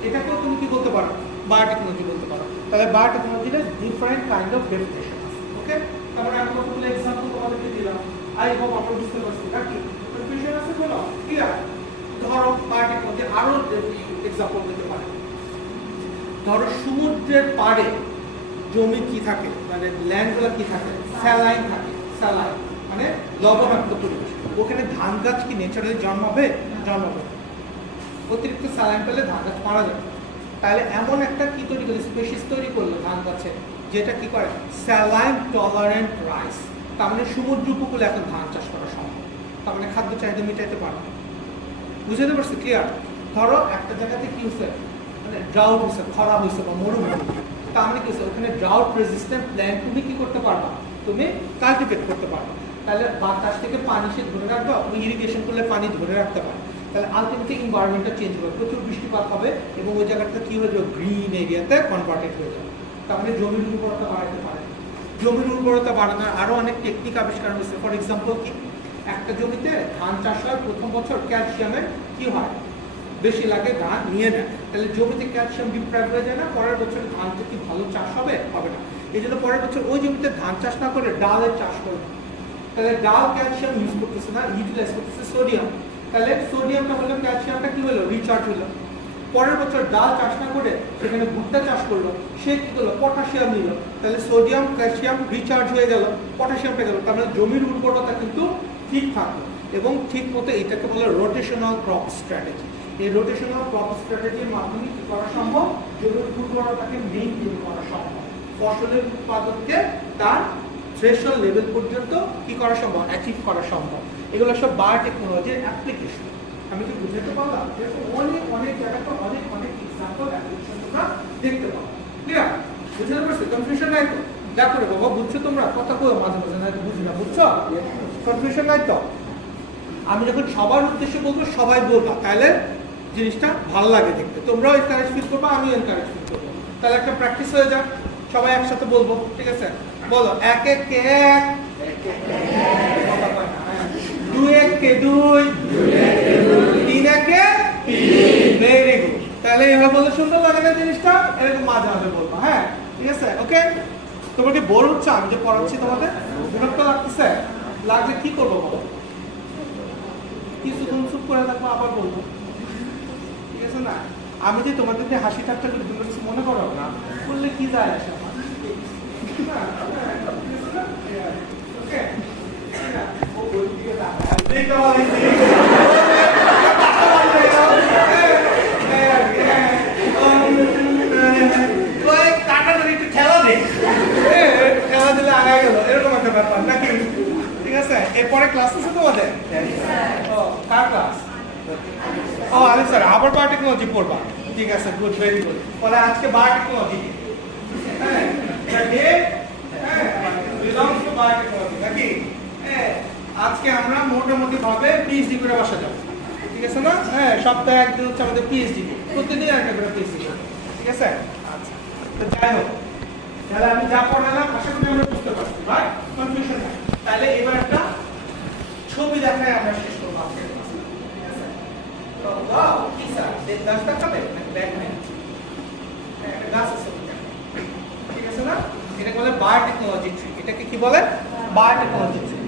এটাকেও তুমি কি বলতে পারো? বায়োটেকনোলজি বলতে পারো। তাহলে বায়োটেকনোলজির ডিফারেন্ট কাইন্ড অফ ডেফিনেশন আছে। ওকে, তারপরে আমি কতগুলো এক্সাম্পল তোমাদেরকে দিলাম। আই হোপ আপনারা বুঝতে পারছেন নাকি? কনফিউশন আছে কোনো? ক্লিয়ার? ধরো বায়োটেকনোলজি আরো এক্সাম্পল দিতে পারে। ধরো সমুদ্রের পাড়ে জমি কি থাকে, মানে ল্যান্ডগুলো কি থাকে? স্যালাইন থাকে। স্যালাইন মানে লবণাক্ত পরিবেশ। ওখানে ধান গাছ কি ন্যাচারালি জন্মাবে? জন্মাবে। অতিরিক্ত স্যালাইন পেলে ধান গাছ মারা যাবে। তাহলে এমন একটা কি তৈরি করলো, স্পেসিস তৈরি করলো ধান গাছে, যেটা কি করে স্যালাইন টলারেন্ট রাইস। তার মানে সমুদ্র উপকূলে এখন ধান চাষ করা সম্ভব। তার মানে খাদ্য চাহিদা মেটাইতে পারবে। বুঝতে পারছি? ক্লিয়ার? ধরো একটা জায়গাতে কি হচ্ছে, মানে ড্রাউট হচ্ছে, খরা হয়েছে বা মরুভূমি, তার মানে কি হচ্ছে ওখানে ড্রাউট রেজিস্ট্যান্ট প্ল্যান্ট তুমি কি করতে পারবা? তুমি কাল্টিভেট করতে পারবা। তাহলে বাতাস থেকে পানি সে ধরে রাখবে, তুমি ইরিগেশন করলে পানি ধরে রাখতে পারবে। তাহলে আলটিমেটলি এনভায়রনমেন্টটা চেঞ্জ হবে, প্রচুর বৃষ্টিপাত হবে এবং ওই জায়গাটা কি হয়ে যাবে? গ্রিন এরিয়াতে কনভার্টেড হয়ে যাবে। তার মানে জমির উর্বরতা বাড়াতে পারে। জমির উর্বরতা বাড়ানোর আরো অনেক টেকনিক আবিষ্কার হয়েছে। ফর এক্সাম্পল কি, একটা জমিতে ধান চাষ হয়, প্রথম বছর ক্যালসিয়ামের কি হয়? বেশি লাগে, ধান নিয়ে নেয়। তাহলে জমিতে ক্যালসিয়াম ডিপ্রাইভ হয়ে যায় না, পরের বছর ধানটা কি ভালো চাষ হবে? হবে না। এই জন্য পরের বছর ওই জমিতে ধান চাষ না করে ডালের চাষ করবে। তাহলে ডাল ক্যালসিয়াম ইউজ করতেছে না, ইউটিলাইজ করতেছে সোডিয়াম। তাহলে সোডিয়ামটা হলো, ক্যালসিয়ামটা কি হলো? রিচার্জ হলো। পরের বছর ডাল চাষ না করে সেখানে ভুট্টা চাষ করলো, সে কি করলো? পটাশিয়াম নিল। তাহলে সোডিয়াম ক্যালসিয়াম রিচার্জ হয়ে গেল, পটাশিয়ামটা গেল। তার মানে জমির উর্বরতা কিন্তু ঠিক থাকলো এবং ঠিক মতো এটাকে বলে রোটেশনাল ক্রপ স্ট্র্যাটেজি। এই রোটেশনাল ক্রপ স্ট্র্যাটেজির মাধ্যমে কি করা সম্ভব? জমির উর্বরতাকে মেইনটেইন করা সম্ভব, ফসলের উৎপাদনকে তার থ্রেশহোল্ড লেভেল পর্যন্ত কি করা সম্ভব? অ্যাচিভ করা সম্ভব। এগুলো সব বায়োটেকনোলজির অ্যাপ্লিকেশন। আমি কি বুঝতে পারলাম? অনেক অনেক জায়গাতে অনেক অনেক এক্সাম্পল অ্যাপ্লিকেশন তোমরা দেখতে পাবো। ক্লিয়ার? বুঝতে পারছো? কনফিউশন নাই তো? দেখো রে বাবা, বুঝছো তোমরা? কথা কই মাঝে মাঝে না বুঝি না, বুঝছো? কনফিউশন নাই তো? আমি যখন সবার উদ্দেশ্যে বলবো সবাই বলবা, তাহলে জিনিসটা ভালো লাগে দেখতে। তোমরাও এনকারেজ ফিল করবো, আমিও এনকারেজ ফিল করবো। তাহলে একটা প্র্যাকটিস হয়ে যাক, সবাই একসাথে বলবো, ঠিক আছে? বলো, এক এক কে এক, দুই এক কে দুই, তিন একে তিন। Very good. তাহলে এভাবে বলতে সুন্দর লাগে না জিনিসটা? এরকম মাঝে মাঝে বলবো, হ্যাঁ? ঠিক আছে? ওকে? তোমার কি বোর হচ্ছে আমি যে পড়াচ্ছি তোমাদের? বিরক্ত লাগতেছে? লাগলে কি করবো বলো? কিছুক্ষণ চুপ করে থাকবো, আবার বলবো, ঠিক আছে না? আমি যে তোমাদেরকে হাসি ঠাট্টা করি, তোমরা কিছু মনে করো না, করলে কি যায় আসে আমার? ওকে? ঠেলা দিলে আগায় গেল, এরকম একটা ব্যাপার নাকি? ঠিক আছে? এরপরে ক্লাস আছে তোমাদের? কার ক্লাস? ও আরে স্যার, আবার বায়োটেকনোলজি পড়বা? ঠিক আছে, গুড, ভেরি গুড। তাহলে আজকে বায়োটেকনোলজি, হ্যাঁ, বিলংস টু বায়োটেকনোলজি নাকি? হ্যাঁ, আজকে আমরা মোটামুটি ভাবে পিএইচডি করে বসা যাবো, ঠিক আছে না? হ্যাঁ, সপ্তাহে একদিন হচ্ছে আমাদের পিএইচডি, প্রতিদিন একটা করে পিএইচডি, ঠিক আছে? আচ্ছা, তো যাই হোক, তাহলে আমি যা পড়ালাম আশা করি আমরা বুঝতে পারছি, রাইট? কনফিউশন নাই। তাহলে এবার একটা ছবি দেখায় আমরা শেষ করবো আজকের ক্লাস। তো ওয়াও, কি স্যার, গাছটা খাবে নাকি ব্যাগ নেই? একটা গাছ আছে, ঠিক আছে না? এটাকে বলে বায়োটেকনোলজি ট্রি। এটাকে কি বলে? Biotechnology tree.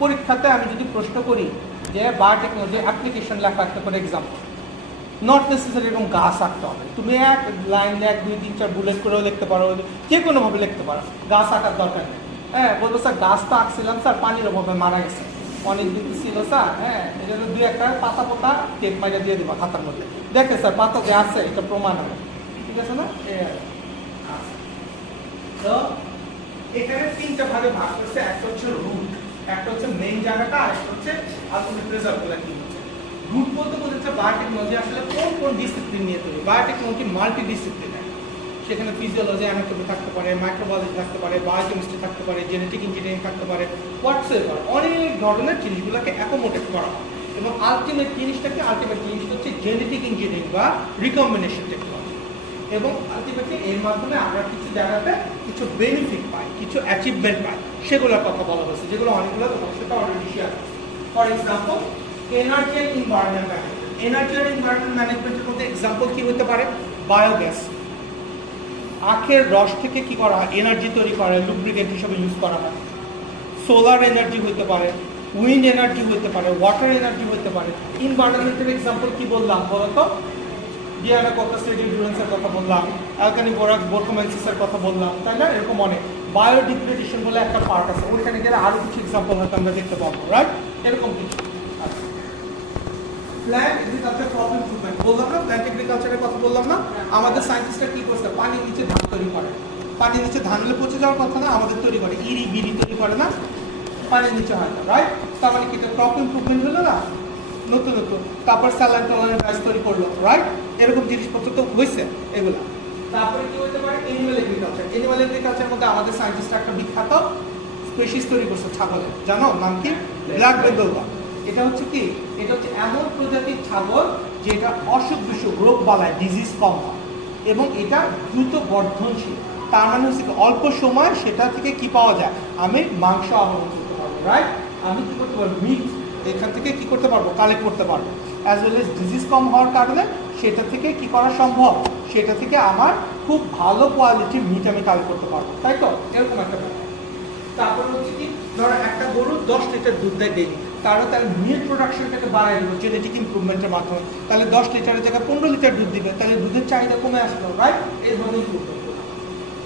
পরীক্ষাতে আমি যদি প্রশ্ন করি যে বায়োটেকনোলজি অ্যাপ্লিকেশন লেখা একটা করে এক্সাম্পল, নট নেসেসারি এরকম গাছ আঁকতে হবে, তুমি এক লাইন 1 2 3 4 বুলেট করেও লিখতে পারো, যে কোনোভাবে লিখতে পারো, গাছ আঁকার দরকার নেই। হ্যাঁ, বলবো স্যার গাছ তো আঁকছিলাম স্যার, পানির অভাবে মারা গেছে, অনেক দিন ছিল স্যার, হ্যাঁ, এটা 2-1টা পাতা পোতা টেপ মাইরা দিয়ে দেবো খাতার মধ্যে, দেখে স্যার পাতা যে আছে এটা প্রমাণ হবে, ঠিক আছে না? তো এখানে 3টা ভাগে ভাগ করছে, একটা হচ্ছে রুট, একটা হচ্ছে মেইন জায়গাটা, আর একটা হচ্ছে আলটিমেট রেজাল্টগুলো কি হচ্ছে। রুট বলতে বোঝাচ্ছে বায়োটেকনোলজি আসলে কোন কোন ডিসিপ্লিন নিয়ে তৈরি। বায়োটেকনোলজি মাল্টি ডিসিপ্লিনারি, সেখানে ফিজিওলজি, অ্যানাটমি থাকতে পারে, মাইক্রোবায়োলজি থাকতে পারে, বায়োকেমিস্ট্রি থাকতে পারে, জেনেটিক ইঞ্জিনিয়ারিং থাকতে পারে, হোয়াটসএভার অনেক ধরনের জিনিসগুলোকে অ্যাকোমোডেট করা হয়। এবং আলটিমেট জিনিসটা কি? আলটিমেট জিনিসটা হচ্ছে জেনেটিক ইঞ্জিনিয়ারিং বা রিকম্বিনেশন টেকনোলজি। এবং আলটিমেটলি এর মাধ্যমে আমরা কিছু জায়গাতে কিছু বেনিফিট পাই, কিছু অ্যাচিভমেন্ট পাই, সেগুলোর কথা বলা হয়েছে, যেগুলো অনেকগুলো তোমার সাথে অলরেডি শেয়ার করছি। For example energy and environment management. Energy and environment ম্যানেজমেন্টের মধ্যে এক্সাম্পল কি হতে পারে? বায়োগ্যাস, আখের রস থেকে কি করা হয়? এনার্জি তৈরি করা হয়, লুব্রিকেন্ট হিসেবে ইউজ করা হয়। সোলার এনার্জি হতে পারে, উইন্ড এনার্জি হতে পারে, ওয়াটার এনার্জি হতে পারে। এনভায়রনমেন্টের এক্সাম্পল কি বললাম বলতো? ডিয়ানা কর্টাসের ডিউরেন্সের কথা বললাম, অ্যালকানি বোরাক্স বোরকোমেন্সিসের কথা বললাম, তাই না? এরকম অনেক। বায়োডিগ্রেডেশন বলে একটা পার্ট আছে, ওইখানে গেলে আরো কিছু এক্সাম্পল হয়তো আমরা দেখতে পাবো, রাইট? এরকম কিছু। প্ল্যান্ট এগ্রিকালচার ক্রপ ইমপ্রুভমেন্ট বললাম না, প্ল্যান্ট এগ্রিকালচারের কথা বললাম না। আমাদের সায়েন্টিস্টরা কি করছে? পানির নিচে ধান তৈরি করে। পানির নিচে ধান হলে পচে যাওয়ার কথা না, আমাদের তৈরি করে। ইরি বিড়ি তৈরি করে না, পানির নিচে হয় না, রাইট? তার মানে কি এটা ক্রপ ইমপ্রুভমেন্ট হলো না? নতুন নতুন। তারপর স্যালাইন টলারেন্ট রাইস তৈরি করলো, রাইট? এরকম জিনিসপত্র তো হয়েছে এগুলা। তারপরে কি হতে পারে? Animal agriculture. এনিম্যাল এগ্রিকালচারের মধ্যে আমাদের সায়েন্টিস্টরা একটা বিখ্যাত স্পেসিস তৈরি করছে ছাগলের, জানো নাম কি? Black Bengal dog. এটা হচ্ছে কি? এটা হচ্ছে এমন প্রজাতির ছাগল যেটা অসুখ বিসুখ রোগ বালায় ডিজিজ কম হয় এবং এটা দ্রুত বর্ধনশীল। তার মানে হচ্ছে অল্প সময় সেটা থেকে কি পাওয়া যায়? আমি মাংস আহরণ করতে পারবো, রাইট? আমি কি করতে পারবো? মিট এখান থেকে কি করতে পারবো? কালেক্ট করতে পারবো। অ্যাজ ওয়েল এজ ডিজিজ কম হওয়ার কারণে সেটা থেকে কি করা সম্ভব? সেটা থেকে আমার খুব ভালো কোয়ালিটির মিট আমি কালেক্ট করতে পারবো, তাই তো? এরকম একটা ব্যাপার। তারপর হচ্ছে কি, ধরো একটা গরু 10 লিটার দুধ দেয় ডেইলি, তাহলে তার মিল্ক প্রোডাকশনটাকে বাড়াই দেবো জেনেটিক ইমপ্রুভমেন্টের মাধ্যমে। তাহলে 10 লিটারের জায়গায় 15 লিটার দুধ দিবে, তাহলে দুধের চাহিদা কমে আসলো, রাইট? এইভাবে ইমপ্রুভ করতে হবে।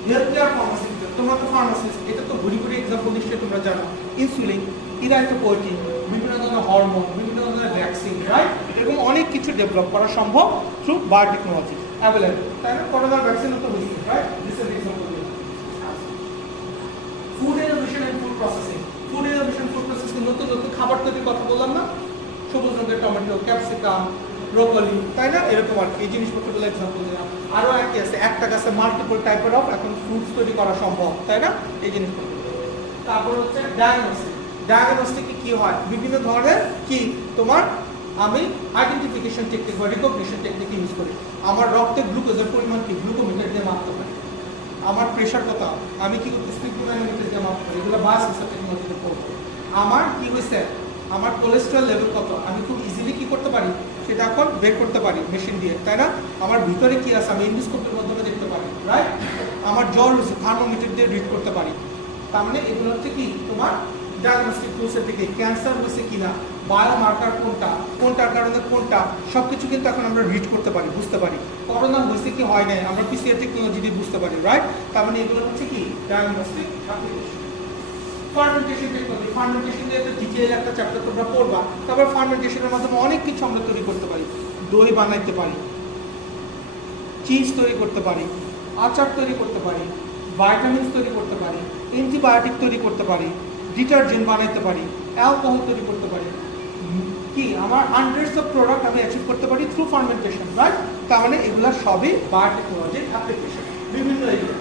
হেলথ কেয়ার ফার্মাসিউটিক্যাল, তোমরা তো ফার্মাসিস্ট, এটা তো ঘুরি ঘুরি এক্সাম্পল নিশ্চয়ই তোমরা জানো। ইনসুলিন, ইরাইথোপোয়েটিন, বিভিন্ন ধরনের হরমোন, বিভিন্ন ধরনের ভ্যাকসিন, রাইট? এরকম অনেক কিছু ডেভেলপ করা সম্ভব থ্রু বায়োটেকনোলজি অ্যাভেলেবল, তাই না? করোনার ভ্যাকসিনও তো হয়েছে, right? Recent example. Food innovation and food processing. Food innovation food processing, নতুন নতুন খাবার তৈরির কথা বললাম না? সবুজ রঙের টমেটো, ক্যাপসিকাম, ব্রোকলি, তাই না? এরকম আর কি, এই জিনিসপত্রগুলো এক্সাম্পল দিলাম। আরও একই আছে, একটা গাছে মাল্টিপল টাইপের অফ এখন ফ্রুটস তৈরি করা সম্ভব, তাই না? এই জিনিসপত্র। তারপর হচ্ছে ডায়াগনস্টিক। ডায়াগনস্টিকে কি হয়? বিভিন্ন ধরনের কি তোমার আমি আইডেন্টিফিকেশন টেকনিক বা রিকগনিশন টেকনিক ইউজ করি। আমার রক্তে গ্লুকোজের পরিমাণ কি? গ্লুকোমিটার দিয়ে মাপতে পারি। আমার প্রেশার কত? আমি কি করতে? স্পিডোমিটার দিয়ে মাপতে পারি। এগুলো বায়োসেন্সর টেকনোলজিতে পড়বো। আমার কি হয়েছে? আমার কোলেস্ট্রল লেভেল কত? আমি খুব ইজিলি কি করতে পারি? সেটা এখন বের করতে পারি মেশিন দিয়ে, তাই না? আমার ভিতরে কি আছে? আমি এন্ডোস্কোপের মাধ্যমে দেখতে পারি, রাইট? আমার জ্বর হচ্ছে, থার্মোমিটার দিয়ে রিড করতে পারি। তার মানে এগুলো হচ্ছে কি তোমার ডায়াগনস্টিক টুলসের দিকে। ক্যান্সার হয়েছে কিনা, বায়োমার্কার কোনটা, কোনটার কারণে কোনটা, সব কিছু কিন্তু এখন আমরা রিড করতে পারি, বুঝতে পারি। করোনা হয়েছে কি হয় নাই, আমরা পিসিআর টেকনোলজি দিয়ে বুঝতে পারি, রাইট? তার মানে এগুলো হচ্ছে কি diagnostic application. Fermentation technology, fermentation দিয়ে ডিটেইল একটা চ্যাপ্টার তোমরা পড়বা। তারপর ফার্মেন্টেশনের মাধ্যমে অনেক কিছু আমরা তৈরি করতে পারি। দই বানাইতে পারি, চিজ তৈরি করতে পারি, আচার তৈরি করতে পারি, ভাইটামিনস তৈরি করতে পারি, অ্যান্টিবায়োটিক তৈরি করতে পারি, ডিটারজেন্ট বানাইতে পারি, অ্যালকোহল তৈরি করতে পারি। কি আমার হান্ড্রেডস অফ প্রোডাক্ট আমি অ্যাচিভ করতে পারি থ্রু ফার্মেন্টেশন, রাইট? তার মানে এগুলো সবই বায়োটেকনোলজির অ্যাপ্লিকেশন। বিভিন্ন এরিয়া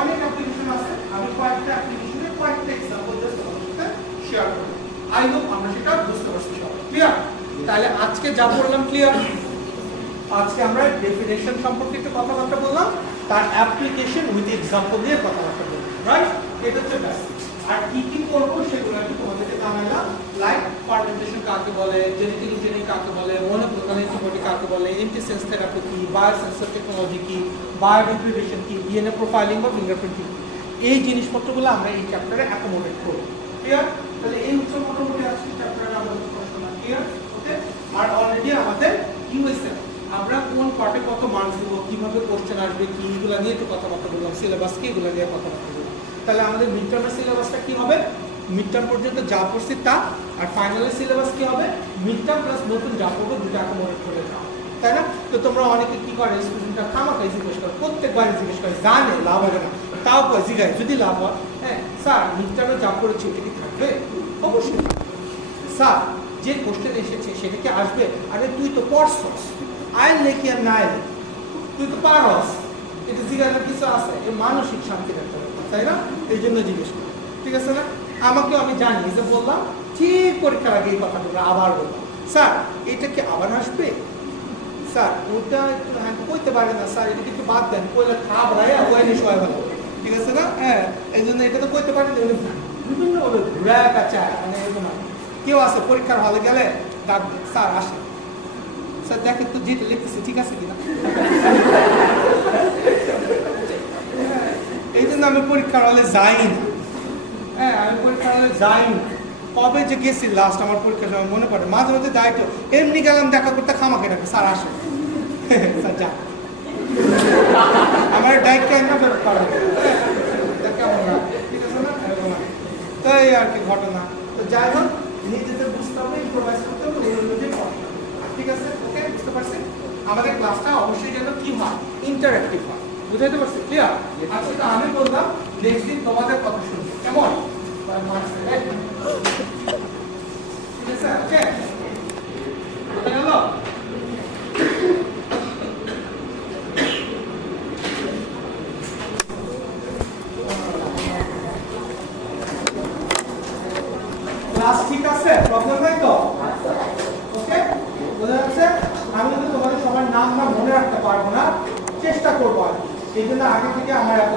অনেক অ্যাপ্লিকেশন আছে, আমি কয়েকটা অ্যাপ্লিকেশনের কয়েকটা এক্সাম্পল জাস্ট তোমাদের সাথে শেয়ার করব। আই হোপ আমরা সেটা বুঝতে পারছি সবাই, ক্লিয়ার? তাহলে আজকে যা বললাম ক্লিয়ার? আজকে আমরা ডেফিনেশন সম্পর্কে একটু কথাবার্তা বললাম, তার অ্যাপ্লিকেশন উইথ এক্সাম্পল দিয়ে কথাবার্তা বললাম, রাইট? এটা হচ্ছে বেসিক। আর কি কি করবো সেগুলো একটু তোমাদেরকে জানালাম, লাইক ফার্মেন্টেশন কাকে বলে, জেনেটিক ইঞ্জিনিয়ারিং কাকে বলে, মনোক্লোনাল অ্যান্টিবডি কাকে বলে, এন্টিসেন্স থেরাপি কি, বায়োসেন্সর টেকনোলজি কি, বায়োডিগ্রেডেশন কি, ডিএনএ প্রোফাইলিং বা ফিঙ্গারপ্রিন্টিং, এই জিনিসপত্রগুলো আমরা এই চ্যাপ্টারে অ্যাকোমোডেট করব, ক্লিয়ার? তাহলে এই হচ্ছে মোটামুটি আজকে চ্যাপ্টারে আমাদের পড়াশোনা, ক্লিয়ার? ওকে? আর অলরেডি আমাদের কি হয়েছে, আমরা কোন পার্টে কত মার্কস দেবো, কিভাবে কোশ্চেন আসবে, কি এগুলো নিয়ে একটু কথাবার্তা বললাম, সিলেবাস কি, এগুলো নিয়ে কথাবার্তা বললাম। তাহলে আমাদের মিড টার্মের সিলেবাসটা কি হবে? মিড টার্ম পর্যন্ত যা পড়ছি তা, আর ফাইনালের সিলেবাস কি হবে? মিড টার্ম প্লাস নতুন যা পড়বো দুটো অ্যাকোমোডেট করে যাও, তাই না? তো তোমরা অনেকে কি করে, স্টুডেন্টরা খামাখাই জিজ্ঞেস করে, প্রত্যেকবার জিজ্ঞেস করে, জানে লাভ হবে না, তাও জিজ্ঞাসা যদি লাভ হয়, হ্যাঁ স্যার মিড টার্মে যা পড়েছি ওটা কি থাকবে? অবশ্যই থাকবে। স্যার যে কোশ্চেন এসেছে সেটা কি আসবে? আরে তুই তো পড়ছস, আইন লেখি আর না এলে তুই তো পারস, এটা জিজ্ঞাসার কিছু আছে, এই মানসিক শান্তির একটা ব্যাপার, তাই না? এই জন্য জিজ্ঞেস করি, ঠিক আছে না? আমাকেও আমি জানি যে বললাম ঠিক পরীক্ষার আগে এই কথাগুলো আবার বললাম, স্যার এটা কি আবার আসবে? স্যার ওটা একটু হ্যাঁ কইতে পারে না স্যার, এটা একটু বাদ দেন, কইলে খাব রায় ওয়াইনি সবাই ভালো, ঠিক আছে না? হ্যাঁ, এই জন্য এটা তো কইতে পারেন, বিভিন্ন ভাবে ঘুরা কাচা মানে এরকম। কেউ আছে পরীক্ষার হলে গেলে ডাক দেয়, স্যার আসে, স্যার দেখে তো যেটা লিখতেছে ঠিক আছে কিনা। এই জন্য আমি পরীক্ষার হলে যাই না। হ্যাঁ, আমি পরীক্ষার হলে যাই না। কবে যে গেছি লাস্ট আমার পরীক্ষার সময় মনে পড়ে, মাঝে মাঝে যাই তো এমনি গেলাম দেখা করতে, খামাকে ডাকে স্যার আসে, স্যার যা আমার ডাইট টাইম না ফেরত পারবে, কেমন না, ঠিক আছে না? তো এই আর কি ঘটনা। তো যাই হোক, নিজেদের বুঝতে হবে, ইম্প্রোভাইজ করতে হবে, অনুযায়ী পড়তে হবে। ঠিক আছে, ওকে, বুঝতে পারছেন? আমাদের ক্লাসটা অবশ্যই যেন কি হয়, ইন্টারঅ্যাক্টিভ হয়। বুঝাইতে পারছি? ক্লিয়ার? আজকে তো আমি বললাম, নেক্সট দিন তোমাদের কথা শুনবো, কেমন? ঠিক আছে, ওকে, গেল। ক্লাস ঠিক আছে, প্রবলেম নাই তো? ওকে, বোঝা যাচ্ছে? আমি কিন্তু তোমাদের সবার নাম না মনে রাখতে পারবো না, চেষ্টা করবো আর কি। এই জন্য আগে থেকে আমার এত